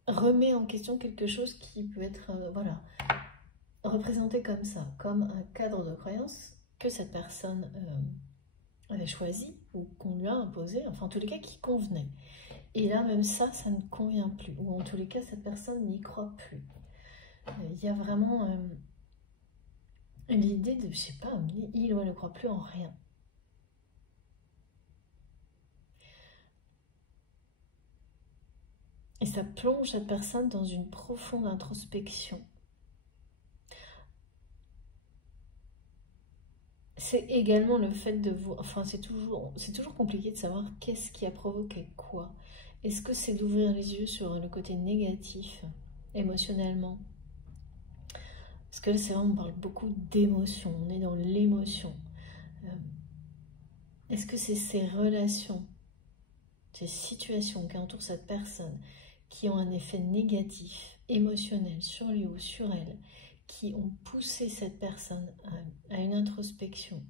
remet en question quelque chose qui peut être voilà, représenté comme ça, comme un cadre de croyance que cette personne avait choisi ou qu'on lui a imposé, enfin en tous les cas qui convenait. Et là même ça ne convient plus, ou en tous les cas cette personne n'y croit plus. Il y a vraiment l'idée de, je sais pas, il ou elle ne croit plus en rien. Et ça plonge cette personne dans une profonde introspection. C'est également le fait de vous... Enfin, c'est toujours compliqué de savoir qu'est-ce qui a provoqué quoi. Est-ce que c'est d'ouvrir les yeux sur le côté négatif, émotionnellement? Parce que là, c'est vrai, on parle beaucoup d'émotion, on est dans l'émotion. Est-ce que c'est ces relations, ces situations qui entourent cette personne, qui ont un effet négatif, émotionnel sur lui ou sur elle, qui ont poussé cette personne à une introspection?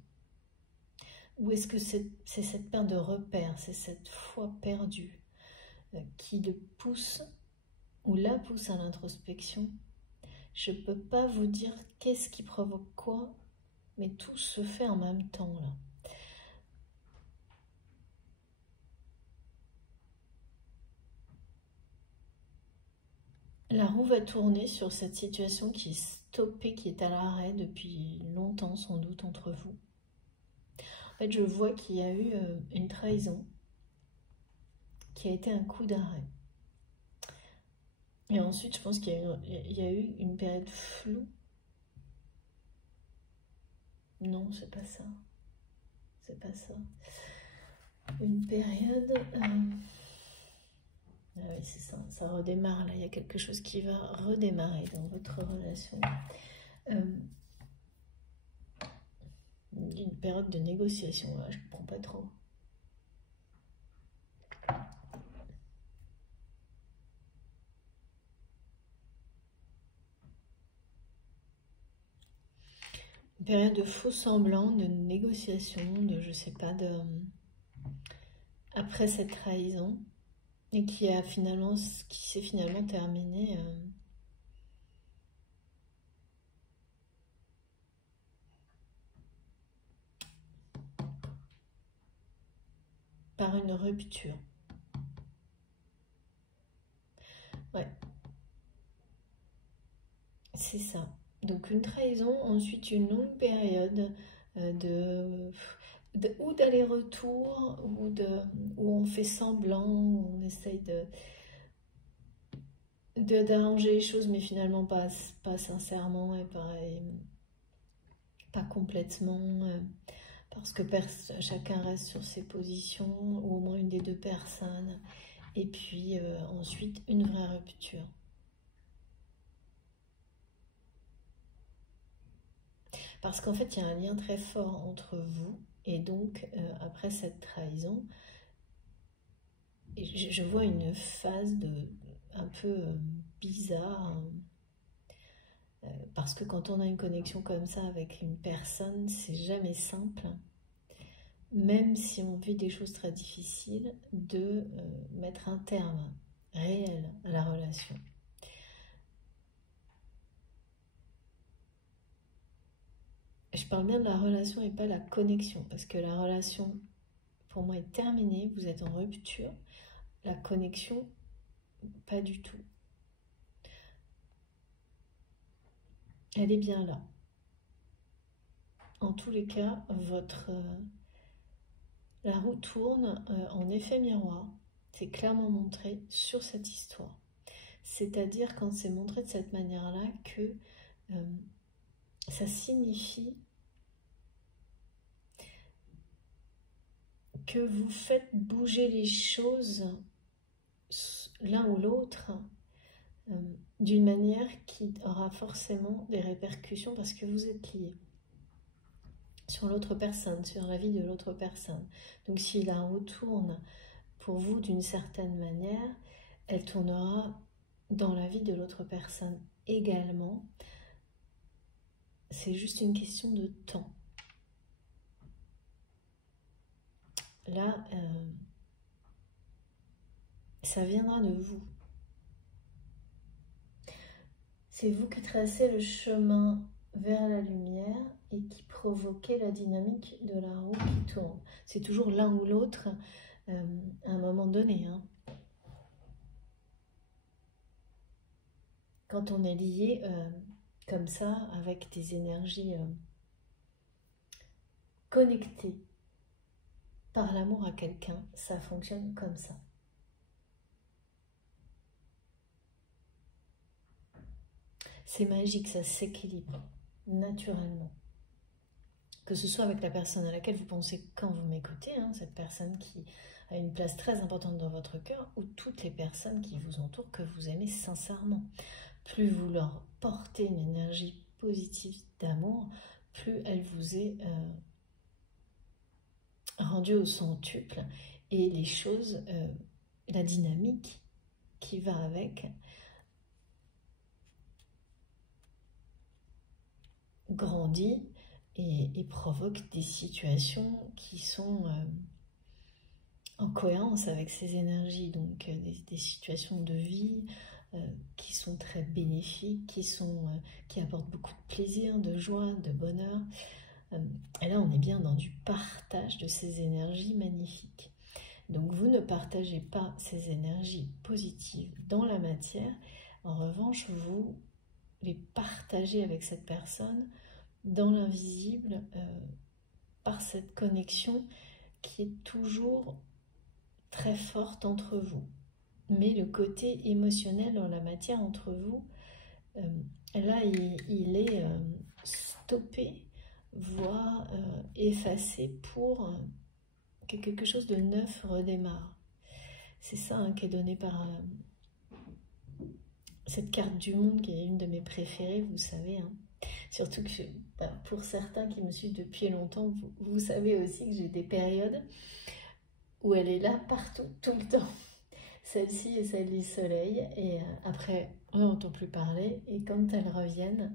Ou est-ce que c'est cette perte de repère, c'est cette foi perdue qui le pousse ou la pousse à l'introspection? Je ne peux pas vous dire qu'est-ce qui provoque quoi, mais tout se fait en même temps là. La roue va tourner sur cette situation qui est stoppée, qui est à l'arrêt depuis longtemps sans doute entre vous. En fait, je vois qu'il y a eu une trahison qui a été un coup d'arrêt. Et ensuite, je pense qu'il y a eu une période floue. Non, c'est pas ça. C'est pas ça. Une période... Ah oui, c'est ça, ça redémarre là, il y a quelque chose qui va redémarrer dans votre relation. Une période de négociation, là, je ne comprends pas trop. Une période de faux semblants, de négociation, de je sais pas, de après cette trahison, et qui s'est finalement terminée par une rupture. Ouais, c'est ça. Donc une trahison, ensuite une longue période ou d'aller-retour, où on fait semblant, où on essaye d'arranger les choses, mais finalement pas sincèrement et pas complètement, parce que chacun reste sur ses positions, ou au moins une des deux personnes, et puis ensuite une vraie rupture. Parce qu'en fait, il y a un lien très fort entre vous, et donc après cette trahison, je vois une phase un peu bizarre, parce que quand on a une connexion comme ça avec une personne, c'est jamais simple, même si on vit des choses très difficiles, de mettre un terme réel à la relation. Je parle bien de la relation et pas la connexion, parce que la relation, pour moi, est terminée, vous êtes en rupture. La connexion, pas du tout. Elle est bien là. En tous les cas, la roue tourne en effet miroir. C'est clairement montré sur cette histoire. C'est-à-dire quand c'est montré de cette manière-là que ça signifie que vous faites bouger les choses l'un ou l'autre d'une manière qui aura forcément des répercussions parce que vous êtes liés sur l'autre personne, sur la vie de l'autre personne. Donc si la roue tourne pour vous d'une certaine manière, elle tournera dans la vie de l'autre personne également. C'est juste une question de temps. Là, ça viendra de vous. C'est vous qui tracez le chemin vers la lumière et qui provoquez la dynamique de la roue qui tourne. C'est toujours l'un ou l'autre à un moment donné. Hein. Quand on est lié comme ça, avec des énergies connectées par l'amour à quelqu'un, ça fonctionne comme ça. C'est magique, ça s'équilibre naturellement. Que ce soit avec la personne à laquelle vous pensez quand vous m'écoutez, hein, cette personne qui a une place très importante dans votre cœur, ou toutes les personnes qui vous entourent que vous aimez sincèrement. Plus vous leur portez une énergie positive d'amour, plus elle vous est rendue au centuple, et les choses, la dynamique qui va avec, grandit et provoque des situations qui sont en cohérence avec ces énergies, donc des situations de vie qui sont très bénéfiques, qui apportent beaucoup de plaisir, de joie, de bonheur. Et là, on est bien dans du partage de ces énergies magnifiques. Donc, vous ne partagez pas ces énergies positives dans la matière. En revanche, vous les partagez avec cette personne dans l'invisible par cette connexion qui est toujours très forte entre vous. Mais le côté émotionnel dans la matière entre vous, là, il est stoppé, voire effacé pour que quelque chose de neuf redémarre. C'est ça hein, qui est donné par cette carte du monde qui est une de mes préférées, vous savez. Hein. Surtout que pour certains qui me suivent depuis longtemps, vous savez aussi que j'ai des périodes où elle est là partout, tout le temps. Celle-ci et celle du soleil. Et après, on n'entend plus parler. Et quand elles reviennent,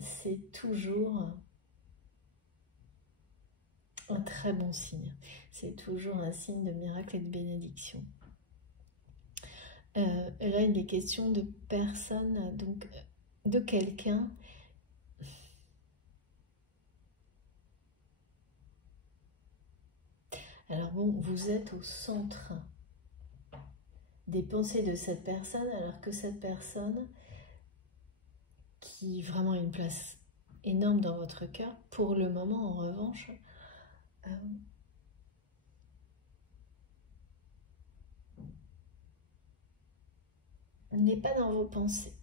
c'est toujours un très bon signe. C'est toujours un signe de miracle et de bénédiction. Là, il est question de personnes, donc de quelqu'un alors bon, vous êtes au centre des pensées de cette personne, alors que cette personne qui vraiment a une place énorme dans votre cœur, pour le moment en revanche, n'est pas dans vos pensées.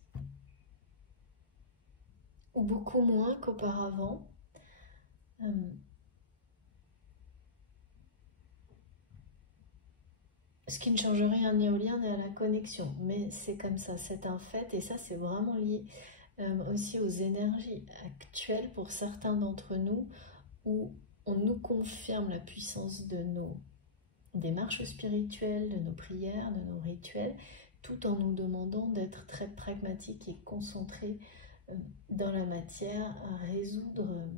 Ou beaucoup moins qu'auparavant. Ce qui ne change rien ni au lien ni à la connexion, mais c'est comme ça, c'est un fait, et ça c'est vraiment lié aussi aux énergies actuelles pour certains d'entre nous, où on nous confirme la puissance de nos démarches spirituelles, de nos prières, de nos rituels, tout en nous demandant d'être très pragmatiques et concentrés dans la matière, à résoudre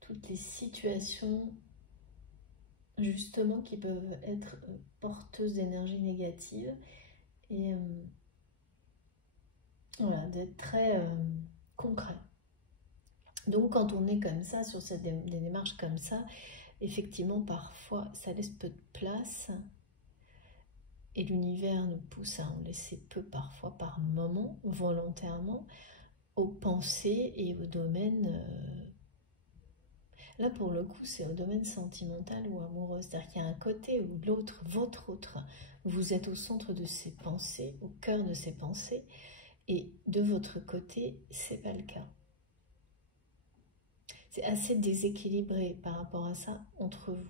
toutes les situations justement qui peuvent être porteuses d'énergie négative, et voilà, d'être très concret. Donc quand on est comme ça, sur des démarches comme ça, effectivement parfois ça laisse peu de place, et l'univers nous pousse à en laisser peu parfois par moment, volontairement, aux pensées et au domaine... Là, pour le coup, c'est au domaine sentimental ou amoureux. C'est-à-dire qu'il y a un côté où l'autre, votre autre, vous êtes au centre de ses pensées, au cœur de ses pensées, et de votre côté, c'est pas le cas. C'est assez déséquilibré par rapport à ça entre vous.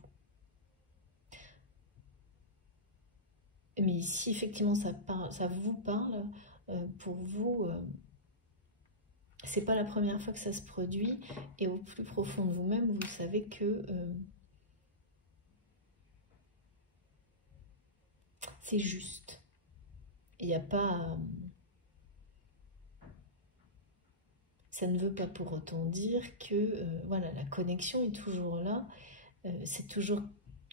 Mais ici, effectivement, ça vous parle. Pour vous, c'est pas la première fois que ça se produit, et au plus profond de vous-même, vous savez que c'est juste. Il n'y a pas... ça ne veut pas pour autant dire que voilà, la connexion est toujours là. C'est toujours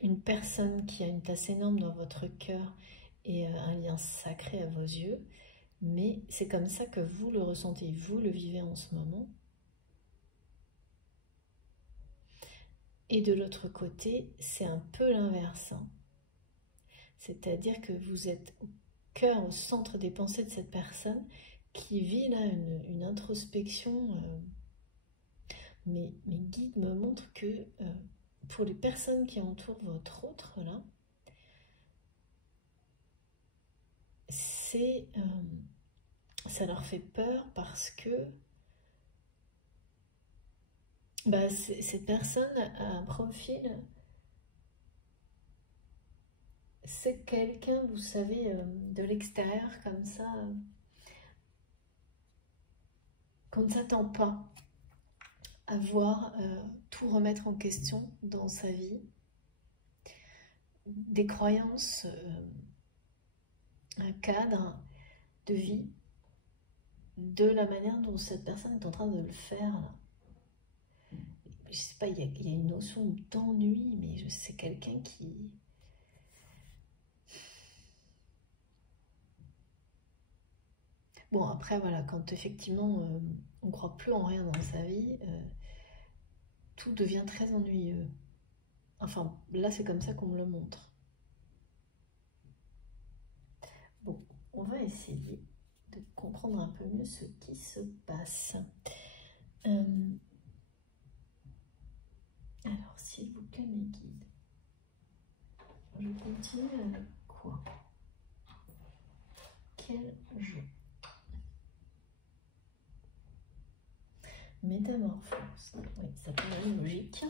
une personne qui a une place énorme dans votre cœur et un lien sacré à vos yeux. Mais c'est comme ça que vous le ressentez, vous le vivez en ce moment. Et de l'autre côté, c'est un peu l'inverse. Hein. C'est-à-dire que vous êtes au cœur, au centre des pensées de cette personne qui vit là une introspection. Mes guides me montrent que pour les personnes qui entourent votre autre, là, ça leur fait peur parce que cette personne a un profil, c'est quelqu'un, vous savez, de l'extérieur comme ça, qu'on ne s'attend pas à voir tout remettre en question dans sa vie, des croyances, un cadre de vie, de la manière dont cette personne est en train de le faire. Là. Je sais pas, il y a une notion d'ennui, mais c'est quelqu'un qui... Bon, après, voilà, quand effectivement on ne croit plus en rien dans sa vie, tout devient très ennuyeux. Enfin, là, c'est comme ça qu'on me le montre. Bon, on va essayer de comprendre un peu mieux ce qui se passe. Alors, s'il vous plaît, mes guides, je continue avec quoi? Quel jeu? Métamorphose. Oui, ça paraît logique.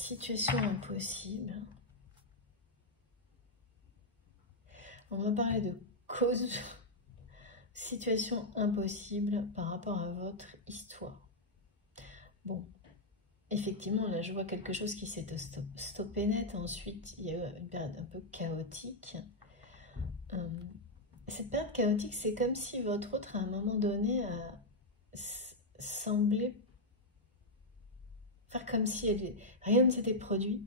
situation impossible. On va parler de cause, situation impossible par rapport à votre histoire. Bon, effectivement, là, je vois quelque chose qui s'est stoppé net. Ensuite, il y a eu une période un peu chaotique. Cette période chaotique, c'est comme si votre autre, à un moment donné, semblait faire comme si rien ne s'était produit,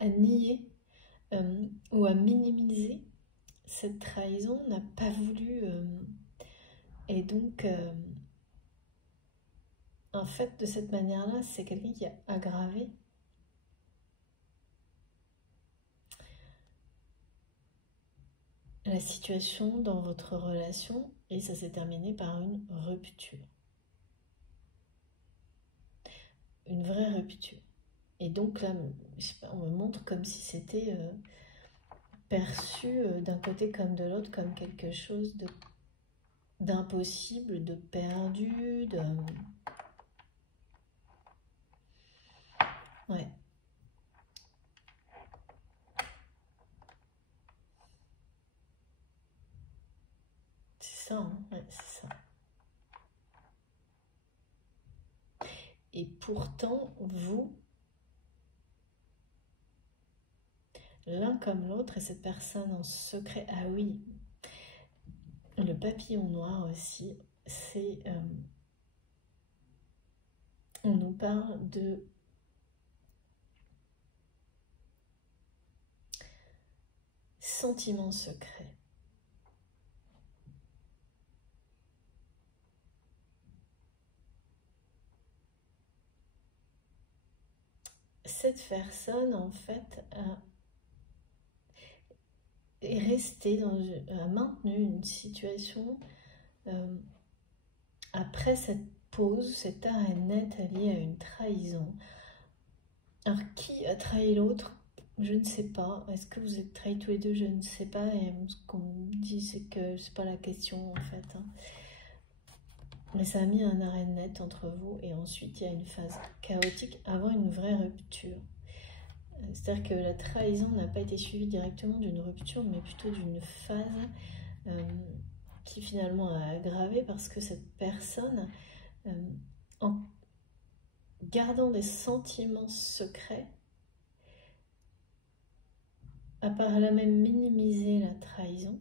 à nier ou à minimiser cette trahison, n'a pas voulu. Et donc, en fait, de cette manière-là, c'est quelqu'un qui a aggravé la situation dans votre relation et ça s'est terminé par une rupture. Une vraie rupture. Et donc là, je sais pas, on me montre comme si c'était perçu d'un côté comme de l'autre comme quelque chose d'impossible, de perdu, de... Ouais. C'est ça, hein, ouais, c'est ça. Et pourtant, vous, l'un comme l'autre, et cette personne en secret, ah oui, le papillon noir aussi, c'est... on nous parle de sentiments secrets. Cette personne, en fait, est restée a maintenu une situation après cette pause, cet arrêt net lié à une trahison. Alors, qui a trahi l'autre? Je ne sais pas. Est-ce que vous êtes trahis tous les deux? Je ne sais pas. Et ce qu'on me dit, c'est que c'est pas la question, en fait. Hein. Mais ça a mis un arrêt net entre vous. Et ensuite, il y a une phase chaotique avant une vraie rupture. C'est-à-dire que la trahison n'a pas été suivie directement d'une rupture, mais plutôt d'une phase qui finalement a aggravé parce que cette personne, en gardant des sentiments secrets, a par là même minimisé la trahison,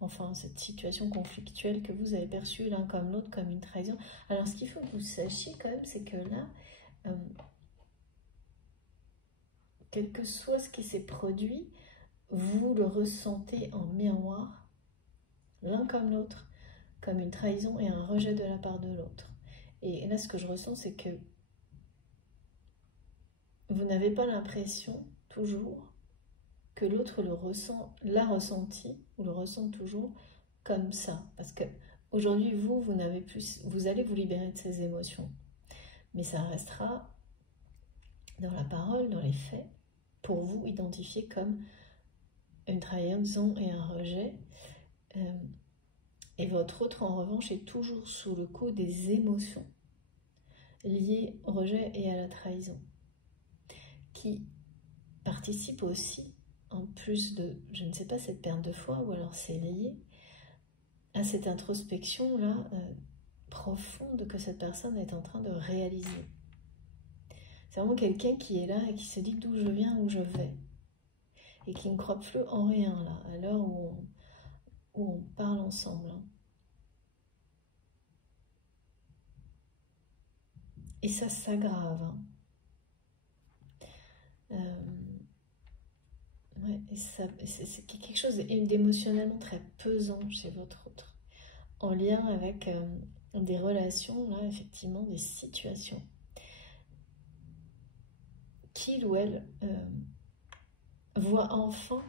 enfin cette situation conflictuelle que vous avez perçue l'un comme l'autre comme une trahison. Alors ce qu'il faut que vous sachiez quand même, c'est que là, quel que soit ce qui s'est produit, vous le ressentez en miroir, l'un comme l'autre, comme une trahison et un rejet de la part de l'autre. Et là, ce que je ressens, c'est que vous n'avez pas l'impression, toujours, que l'autre l'a ressenti, ou le ressent toujours, comme ça. Parce que aujourd'hui, vous n'avez plus, vous allez vous libérer de ces émotions. Mais ça restera dans la parole, dans les faits, pour vous identifier comme une trahison et un rejet. Et votre autre, en revanche, est toujours sous le coup des émotions liées au rejet et à la trahison, qui participent aussi, en plus de, je ne sais pas, cette perte de foi, ou alors c'est lié à cette introspection-là profonde que cette personne est en train de réaliser. C'est vraiment quelqu'un qui est là et qui se dit d'où je viens, où je vais. Et qui ne croit plus en rien, là, à l'heure où on parle ensemble. Hein. Et ça s'aggrave. Hein. Ouais, et c'est quelque chose d'émotionnellement très pesant chez votre autre. En lien avec des relations, là, effectivement, des situations. Qu'il ou elle voit enfin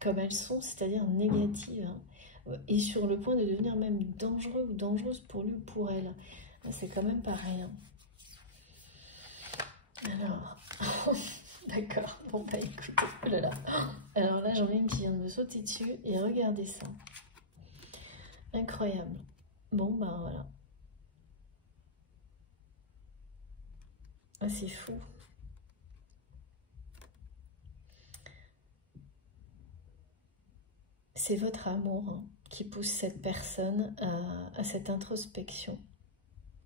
comme elles sont, c'est-à-dire négatives, hein, et sur le point de devenir même dangereux ou dangereuse pour lui ou pour elle. C'est quand même pas rien. Alors, d'accord, bon bah écoutez, oh là là. Alors là j'en ai une qui vient de me sauter dessus et regardez ça. Incroyable. Bon bah voilà. Ah, c'est fou. C'est votre amour hein, qui pousse cette personne à cette introspection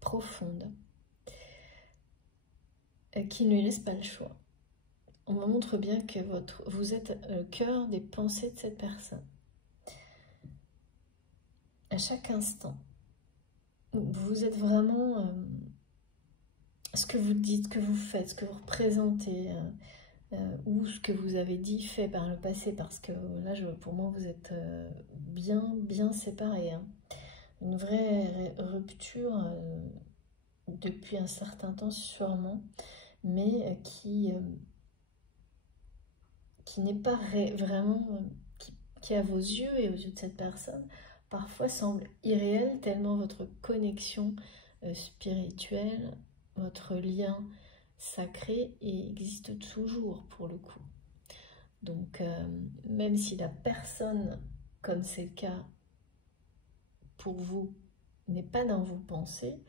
profonde, qui ne lui laisse pas le choix. On me montre bien que vous êtes le cœur des pensées de cette personne. À chaque instant, vous êtes vraiment ce que vous dites, ce que vous faites, ce que vous représentez, ou ce que vous avez dit, fait par le passé, parce que là, pour moi, vous êtes bien séparés. Hein. Une vraie rupture depuis un certain temps sûrement, mais qui n'est pas vraiment, qui à vos yeux et aux yeux de cette personne, parfois semble irréel, tellement votre connexion spirituelle, votre lien sacré existe toujours pour le coup. Donc, même si la personne, comme c'est le cas pour vous, n'est pas dans vos pensées,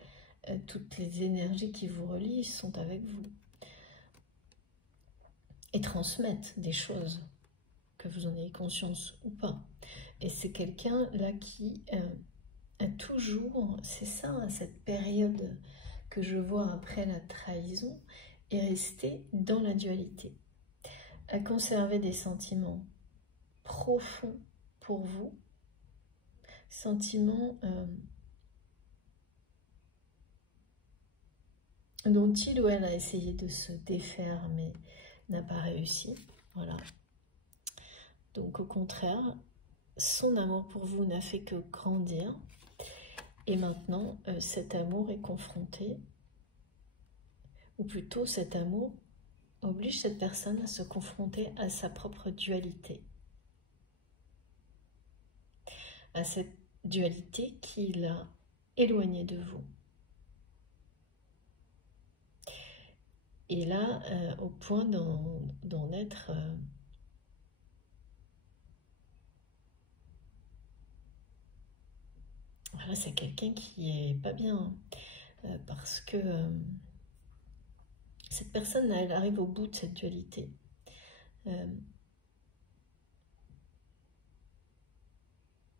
toutes les énergies qui vous relient sont avec vous. Et transmettent des choses, que vous en ayez conscience ou pas. Et c'est quelqu'un là qui a toujours, c'est ça, hein, cette période que je vois après la trahison, est resté dans la dualité, à conserver des sentiments profonds pour vous, sentiments dont il ou elle a essayé de se défaire, mais n'a pas réussi. Voilà. Donc au contraire, son amour pour vous n'a fait que grandir. Et maintenant, cet amour est confronté, ou plutôt cet amour oblige cette personne à se confronter à sa propre dualité. À cette dualité qui l'a éloigné de vous. Et là, au point d'en être... voilà, c'est quelqu'un qui est pas bien, parce que cette personne, elle arrive au bout de cette dualité.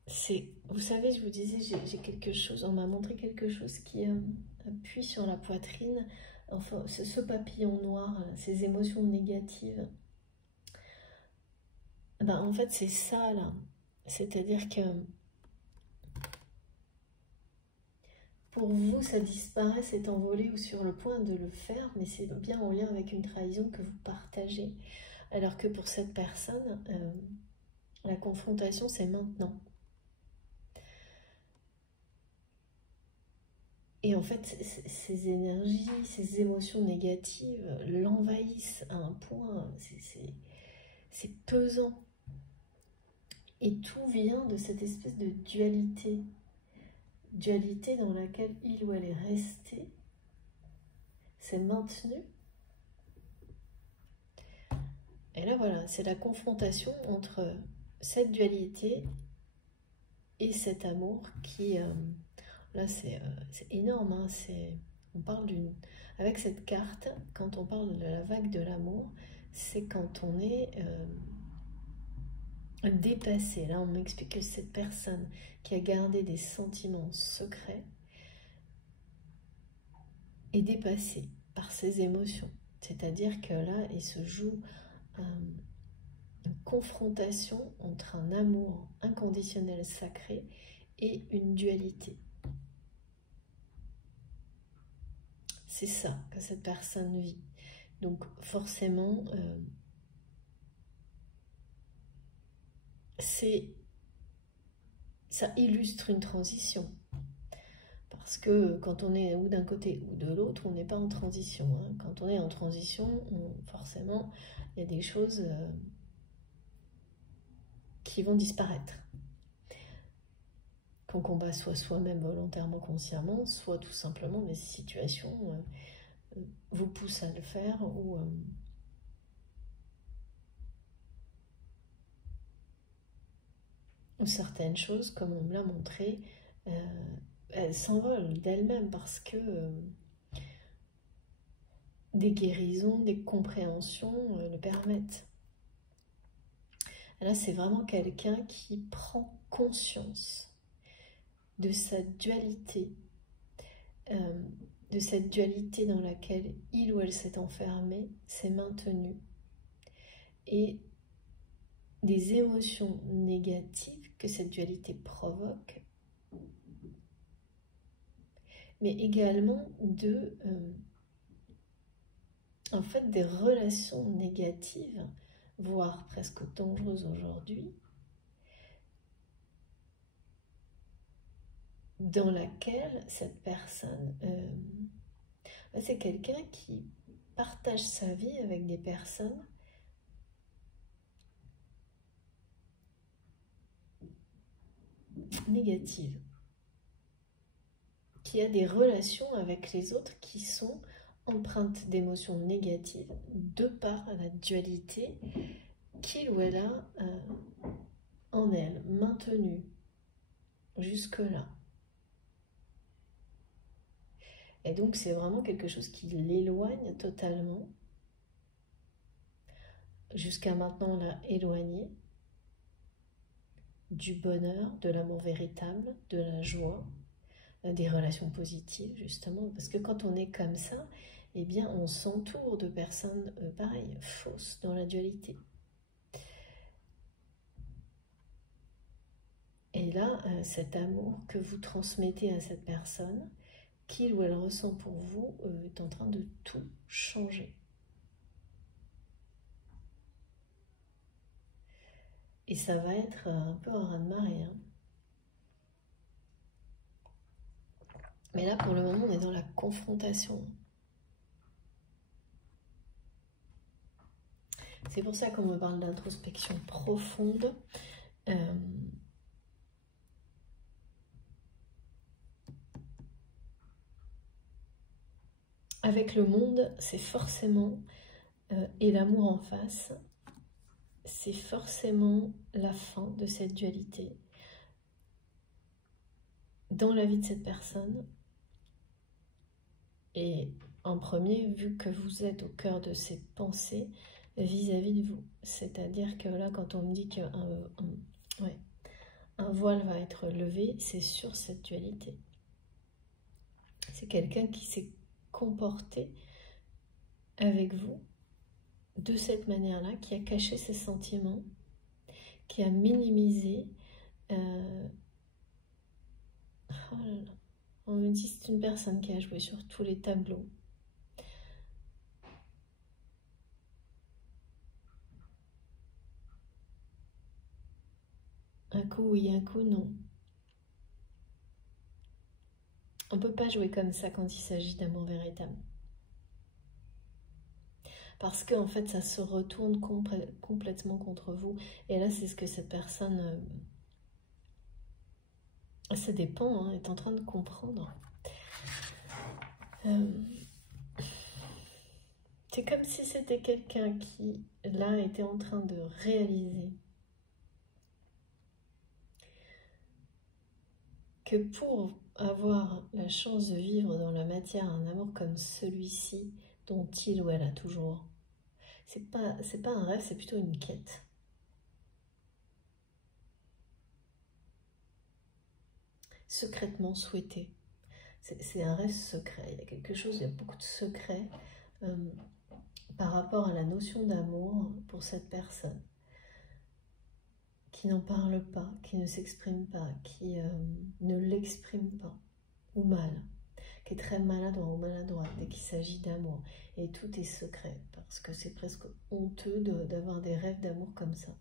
Vous savez, je vous disais, j'ai quelque chose, on m'a montré quelque chose qui appuie sur la poitrine, enfin, ce papillon noir, ces émotions négatives. Ben, en fait, c'est ça, là. C'est-à-dire que pour vous, ça disparaît, c'est envolé ou sur le point de le faire, mais c'est bien en lien avec une trahison que vous partagez. Alors que pour cette personne, la confrontation, c'est maintenant. Et en fait, ces énergies, ces émotions négatives l'envahissent à un point, c'est pesant. Et tout vient de cette espèce de dualité. Dualité dans laquelle il ou elle est resté, s'est maintenu. Et là, voilà, c'est la confrontation entre cette dualité et cet amour qui... là, c'est énorme. Hein, on parle avec cette carte, quand on parle de la vague de l'amour, c'est quand on est dépassé. Là, on m'explique que cette personne qui a gardé des sentiments secrets est dépassée par ses émotions. C'est-à-dire que là, il se joue une confrontation entre un amour inconditionnel sacré et une dualité. C'est ça que cette personne vit. Donc forcément, ça illustre une transition. Parce que quand on est ou d'un côté ou de l'autre, on n'est pas en transition. Hein. Quand on est en transition, forcément, il y a des choses qui vont disparaître. Qu'on combat soit soi-même volontairement, consciemment, soit tout simplement des situations vous poussent à le faire ou certaines choses, comme on me l'a montré, elles s'envolent d'elles-mêmes parce que des guérisons, des compréhensions le permettent. Là, c'est vraiment quelqu'un qui prend conscience de sa dualité, de cette dualité dans laquelle il ou elle s'est enfermé, s'est maintenu, et des émotions négatives que cette dualité provoque, mais également en fait, des relations négatives, voire presque dangereuses aujourd'hui, dans laquelle cette personne, c'est quelqu'un qui partage sa vie avec des personnes négatives, qui a des relations avec les autres qui sont empreintes d'émotions négatives de par la dualité qu'il ou elle a en elle, maintenue jusque-là. Et donc c'est vraiment quelque chose qui l'éloigne totalement. Jusqu'à maintenant, on l'a éloigné du bonheur, de l'amour véritable, de la joie, des relations positives, justement. Parce que quand on est comme ça, eh bien, on s'entoure de personnes pareilles, fausses, dans la dualité. Et là, cet amour que vous transmettez à cette personne, qu'il ou elle ressent pour vous, est en train de tout changer. Et ça va être un peu un raz-de-marée. Hein. Mais là, pour le moment, on est dans la confrontation. C'est pour ça qu'on me parle d'introspection profonde. Avec le monde, c'est forcément, et l'amour en face, c'est forcément la fin de cette dualité dans la vie de cette personne. Et en premier, vu que vous êtes au cœur de ses pensées vis-à-vis de vous. C'est-à-dire que là, quand on me dit qu'un voile va être levé, c'est sur cette dualité. C'est quelqu'un qui s'est comporté avec vous de cette manière-là, qui a caché ses sentiments, qui a minimisé. Oh là là. On me dit que c'est une personne qui a joué sur tous les tableaux. Un coup oui, un coup non. On ne peut pas jouer comme ça quand il s'agit d'amour véritable. Parce qu'en fait, ça se retourne complètement contre vous. Et là, c'est ce que cette personne, ça dépend, hein, est en train de comprendre. C'est comme si c'était quelqu'un qui, là, était en train de réaliser que pour avoir la chance de vivre dans la matière un amour comme celui-ci, dont il ou elle a toujours, c'est pas un rêve, c'est plutôt une quête. Secrètement souhaité. C'est un rêve secret, il y a quelque chose, il y a beaucoup de secrets par rapport à la notion d'amour pour cette personne, qui n'en parle pas, qui ne s'exprime pas, qui ne l'exprime pas, ou mal, qui est très maladroit ou maladroite dès qu'il s'agit d'amour. Et tout est secret, parce que c'est presque honteux d'avoir des rêves d'amour comme ça.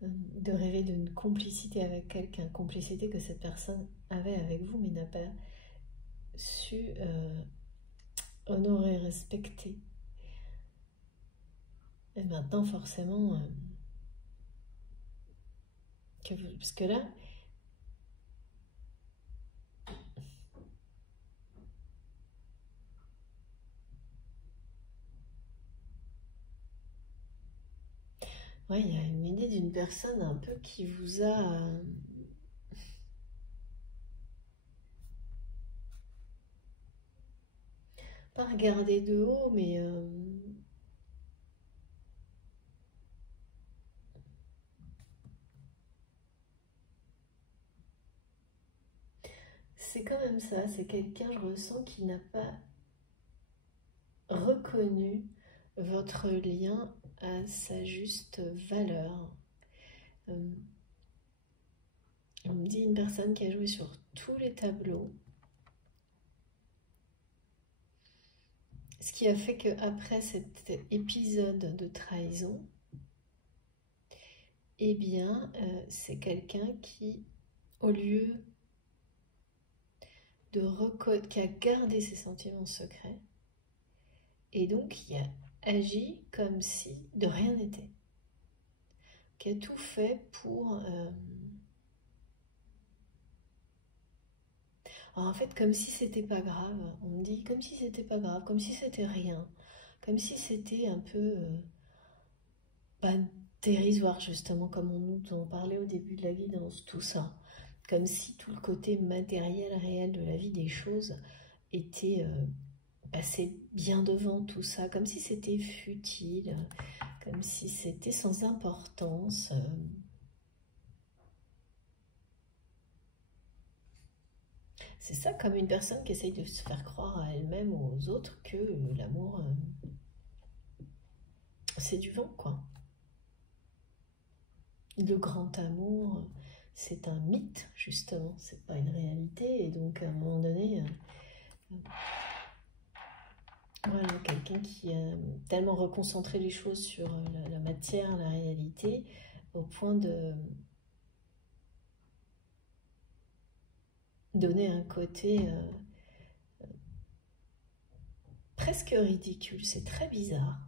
De rêver d'une complicité avec quelqu'un, complicité que cette personne avait avec vous, mais n'a pas su honorer, respecter. Et maintenant, forcément, parce que là, ouais, il y a une idée d'une personne un peu qui vous a... pas regarder de haut, mais c'est quand même ça, c'est quelqu'un, je ressens, qui n'a pas reconnu votre lien à sa juste valeur. Euh, on me dit une personne qui a joué sur tous les tableaux, ce qui a fait qu'après cet épisode de trahison, eh bien, c'est quelqu'un qui, au lieu qui a gardé ses sentiments secrets, et donc qui a agi comme si de rien n'était, qui a tout fait pour... Alors en fait, comme si c'était pas grave, on me dit comme si c'était pas grave, comme si c'était rien, comme si c'était un peu pas dérisoire, justement, comme on nous en parlait au début de la guidance, tout ça. Comme si tout le côté matériel, réel de la vie des choses était passé bien devant tout ça, comme si c'était futile, comme si c'était sans importance. C'est ça, comme une personne qui essaye de se faire croire à elle-même ou aux autres que l'amour, c'est du vent, quoi. Le grand amour, c'est un mythe, justement, c'est pas une réalité, et donc à un moment donné, voilà, quelqu'un qui a tellement reconcentré les choses sur la matière, la réalité, au point de donner un côté presque ridicule, c'est très bizarre,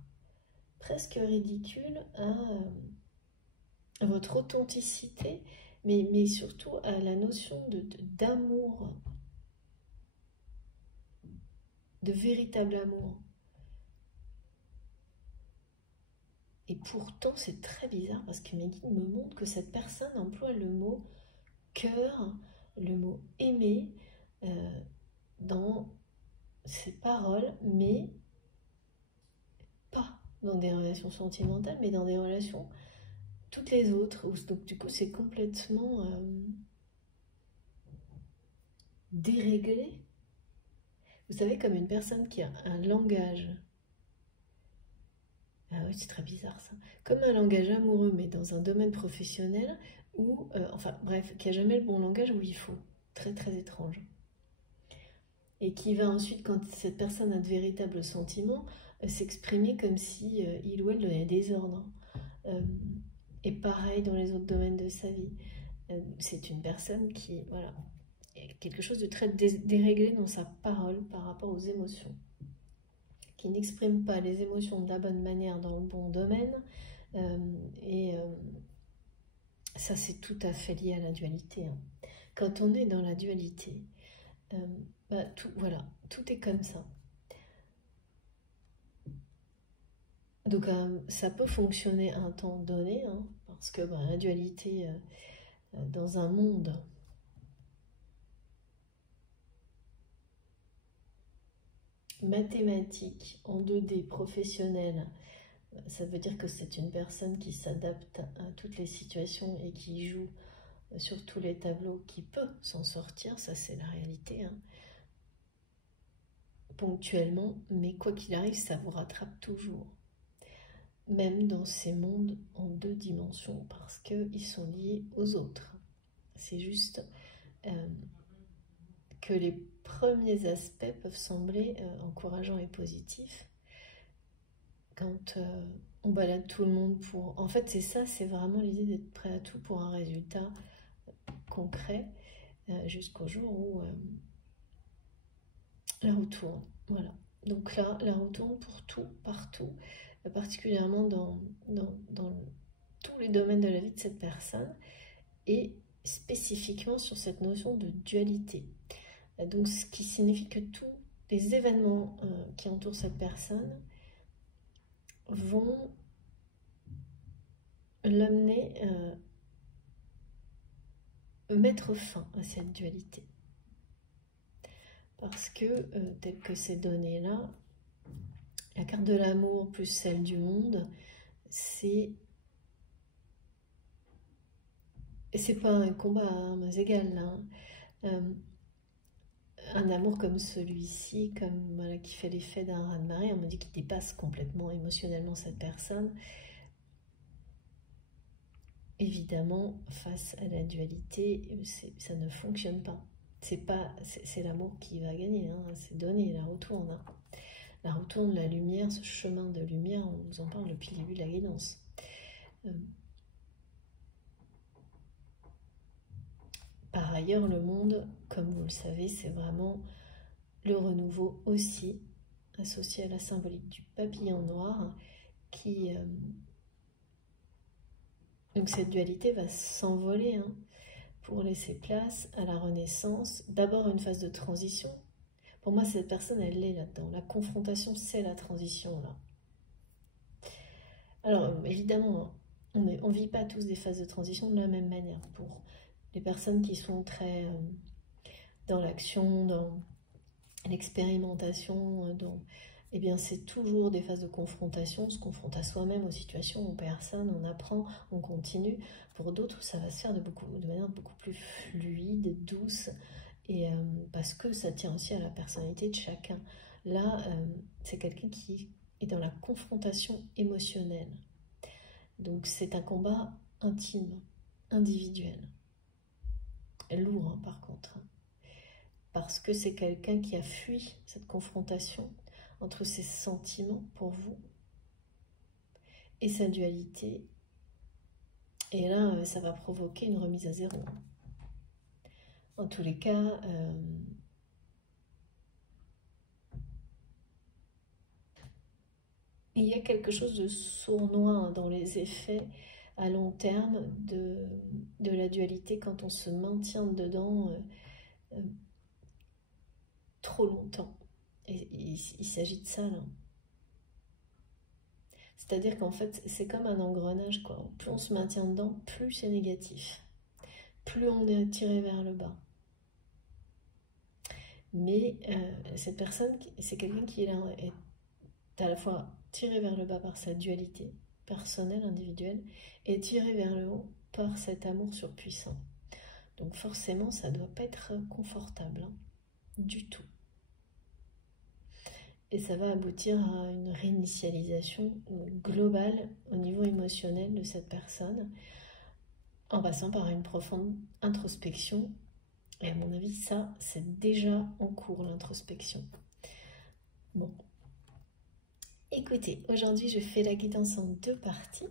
presque ridicule à votre authenticité, mais surtout à la notion d'amour, de véritable amour. Et pourtant, c'est très bizarre parce que mes guides me montrent que cette personne emploie le mot cœur, le mot aimer dans ses paroles, mais pas dans des relations sentimentales, mais dans des relations toutes les autres. Donc du coup, c'est complètement déréglé. Vous savez, comme une personne qui a un langage. Ah oui, c'est très bizarre ça. Comme un langage amoureux, mais dans un domaine professionnel, ou, enfin bref, qui a jamais le bon langage où il faut. Très très étrange. Et qui va ensuite, quand cette personne a de véritables sentiments, s'exprimer comme si il ou elle donnait des ordres. Et pareil dans les autres domaines de sa vie. C'est une personne qui, voilà, a quelque chose de très déréglé dans sa parole par rapport aux émotions, qui n'exprime pas les émotions de la bonne manière dans le bon domaine. Et ça, c'est tout à fait lié à la dualité. Hein. Quand on est dans la dualité, tout, voilà, tout est comme ça. Donc ça peut fonctionner un temps donné, hein, parce que la dualité dans un monde mathématique en 2D professionnel, ça veut dire que c'est une personne qui s'adapte à toutes les situations et qui joue sur tous les tableaux, qui peut s'en sortir, ça c'est la réalité, hein, ponctuellement, mais quoi qu'il arrive, ça vous rattrape toujours. Même dans ces mondes en 2 dimensions, parce qu'ils sont liés aux autres. C'est juste que les premiers aspects peuvent sembler encourageants et positifs quand on balade tout le monde pour... En fait, c'est ça, c'est vraiment l'idée d'être prêt à tout pour un résultat concret jusqu'au jour où la roue tourne. Voilà. Donc là, la roue tourne pour tout, partout, particulièrement dans tous les domaines de la vie de cette personne et spécifiquement sur cette notion de dualité. Donc, ce qui signifie que tous les événements qui entourent cette personne vont l'amener mettre fin à cette dualité. parce que, tel que c'est donné là, la carte de l'amour plus celle du monde, c'est pas un combat à armes égales, là. Un amour comme celui-ci, comme voilà, qui fait l'effet d'un raz-de-marée, on me dit qu'il dépasse complètement émotionnellement cette personne. Évidemment, face à la dualité, ça ne fonctionne pas. C'est l'amour qui va gagner, hein, c'est donné, la retourne. Hein. La retourne, la lumière, ce chemin de lumière, on nous en parle depuis le début de la guidance. Par ailleurs, le monde, comme vous le savez, c'est vraiment le renouveau aussi, associé à la symbolique du papillon noir, qui... donc cette dualité va s'envoler hein, pour laisser place à la renaissance. D'abord une phase de transition. Pour moi, cette personne, elle est là-dedans. La confrontation, c'est la transition, là. Alors, évidemment, on ne vit pas tous des phases de transition de la même manière. Pour les personnes qui sont très dans l'action, dans l'expérimentation, eh bien, c'est toujours des phases de confrontation. On se confronte à soi-même, aux situations, aux personnes, on apprend, on continue. Pour d'autres, ça va se faire de manière beaucoup plus fluide, douce, et parce que ça tient aussi à la personnalité de chacun. Là, c'est quelqu'un qui est dans la confrontation émotionnelle. Donc c'est un combat intime, individuel. Lourd hein, par contre. Parce que c'est quelqu'un qui a fui cette confrontation entre ses sentiments pour vous et sa dualité. Et là, ça va provoquer une remise à zéro. En tous les cas, il y a quelque chose de sournois dans les effets à long terme de la dualité quand on se maintient dedans trop longtemps. Et il s'agit de ça, là. C'est-à-dire qu'en fait, c'est comme un engrenage, quoi. Plus on se maintient dedans, plus c'est négatif. Plus on est tiré vers le bas. Mais cette personne, c'est quelqu'un qui est à la fois tiré vers le bas par sa dualité personnelle, individuelle, et tiré vers le haut par cet amour surpuissant. Donc forcément, ça ne doit pas être confortable, hein, du tout. Et ça va aboutir à une réinitialisation globale au niveau émotionnel de cette personne, en passant par une profonde introspection. Et à mon avis, ça, c'est déjà en cours, l'introspection. Bon. Écoutez, aujourd'hui, je fais la guidance en 2 parties,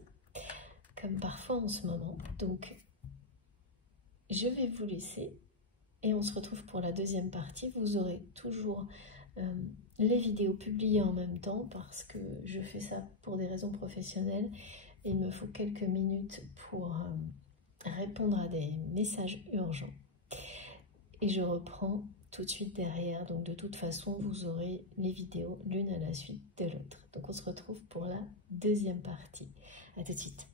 comme parfois en ce moment. Donc, je vais vous laisser et on se retrouve pour la 2e partie. Vous aurez toujours les vidéos publiées en même temps parce que je fais ça pour des raisons professionnelles. Et il me faut quelques minutes pour répondre à des messages urgents. Et je reprends tout de suite derrière. Donc de toute façon, vous aurez les vidéos l'une à la suite de l'autre. Donc on se retrouve pour la 2e partie. À tout de suite.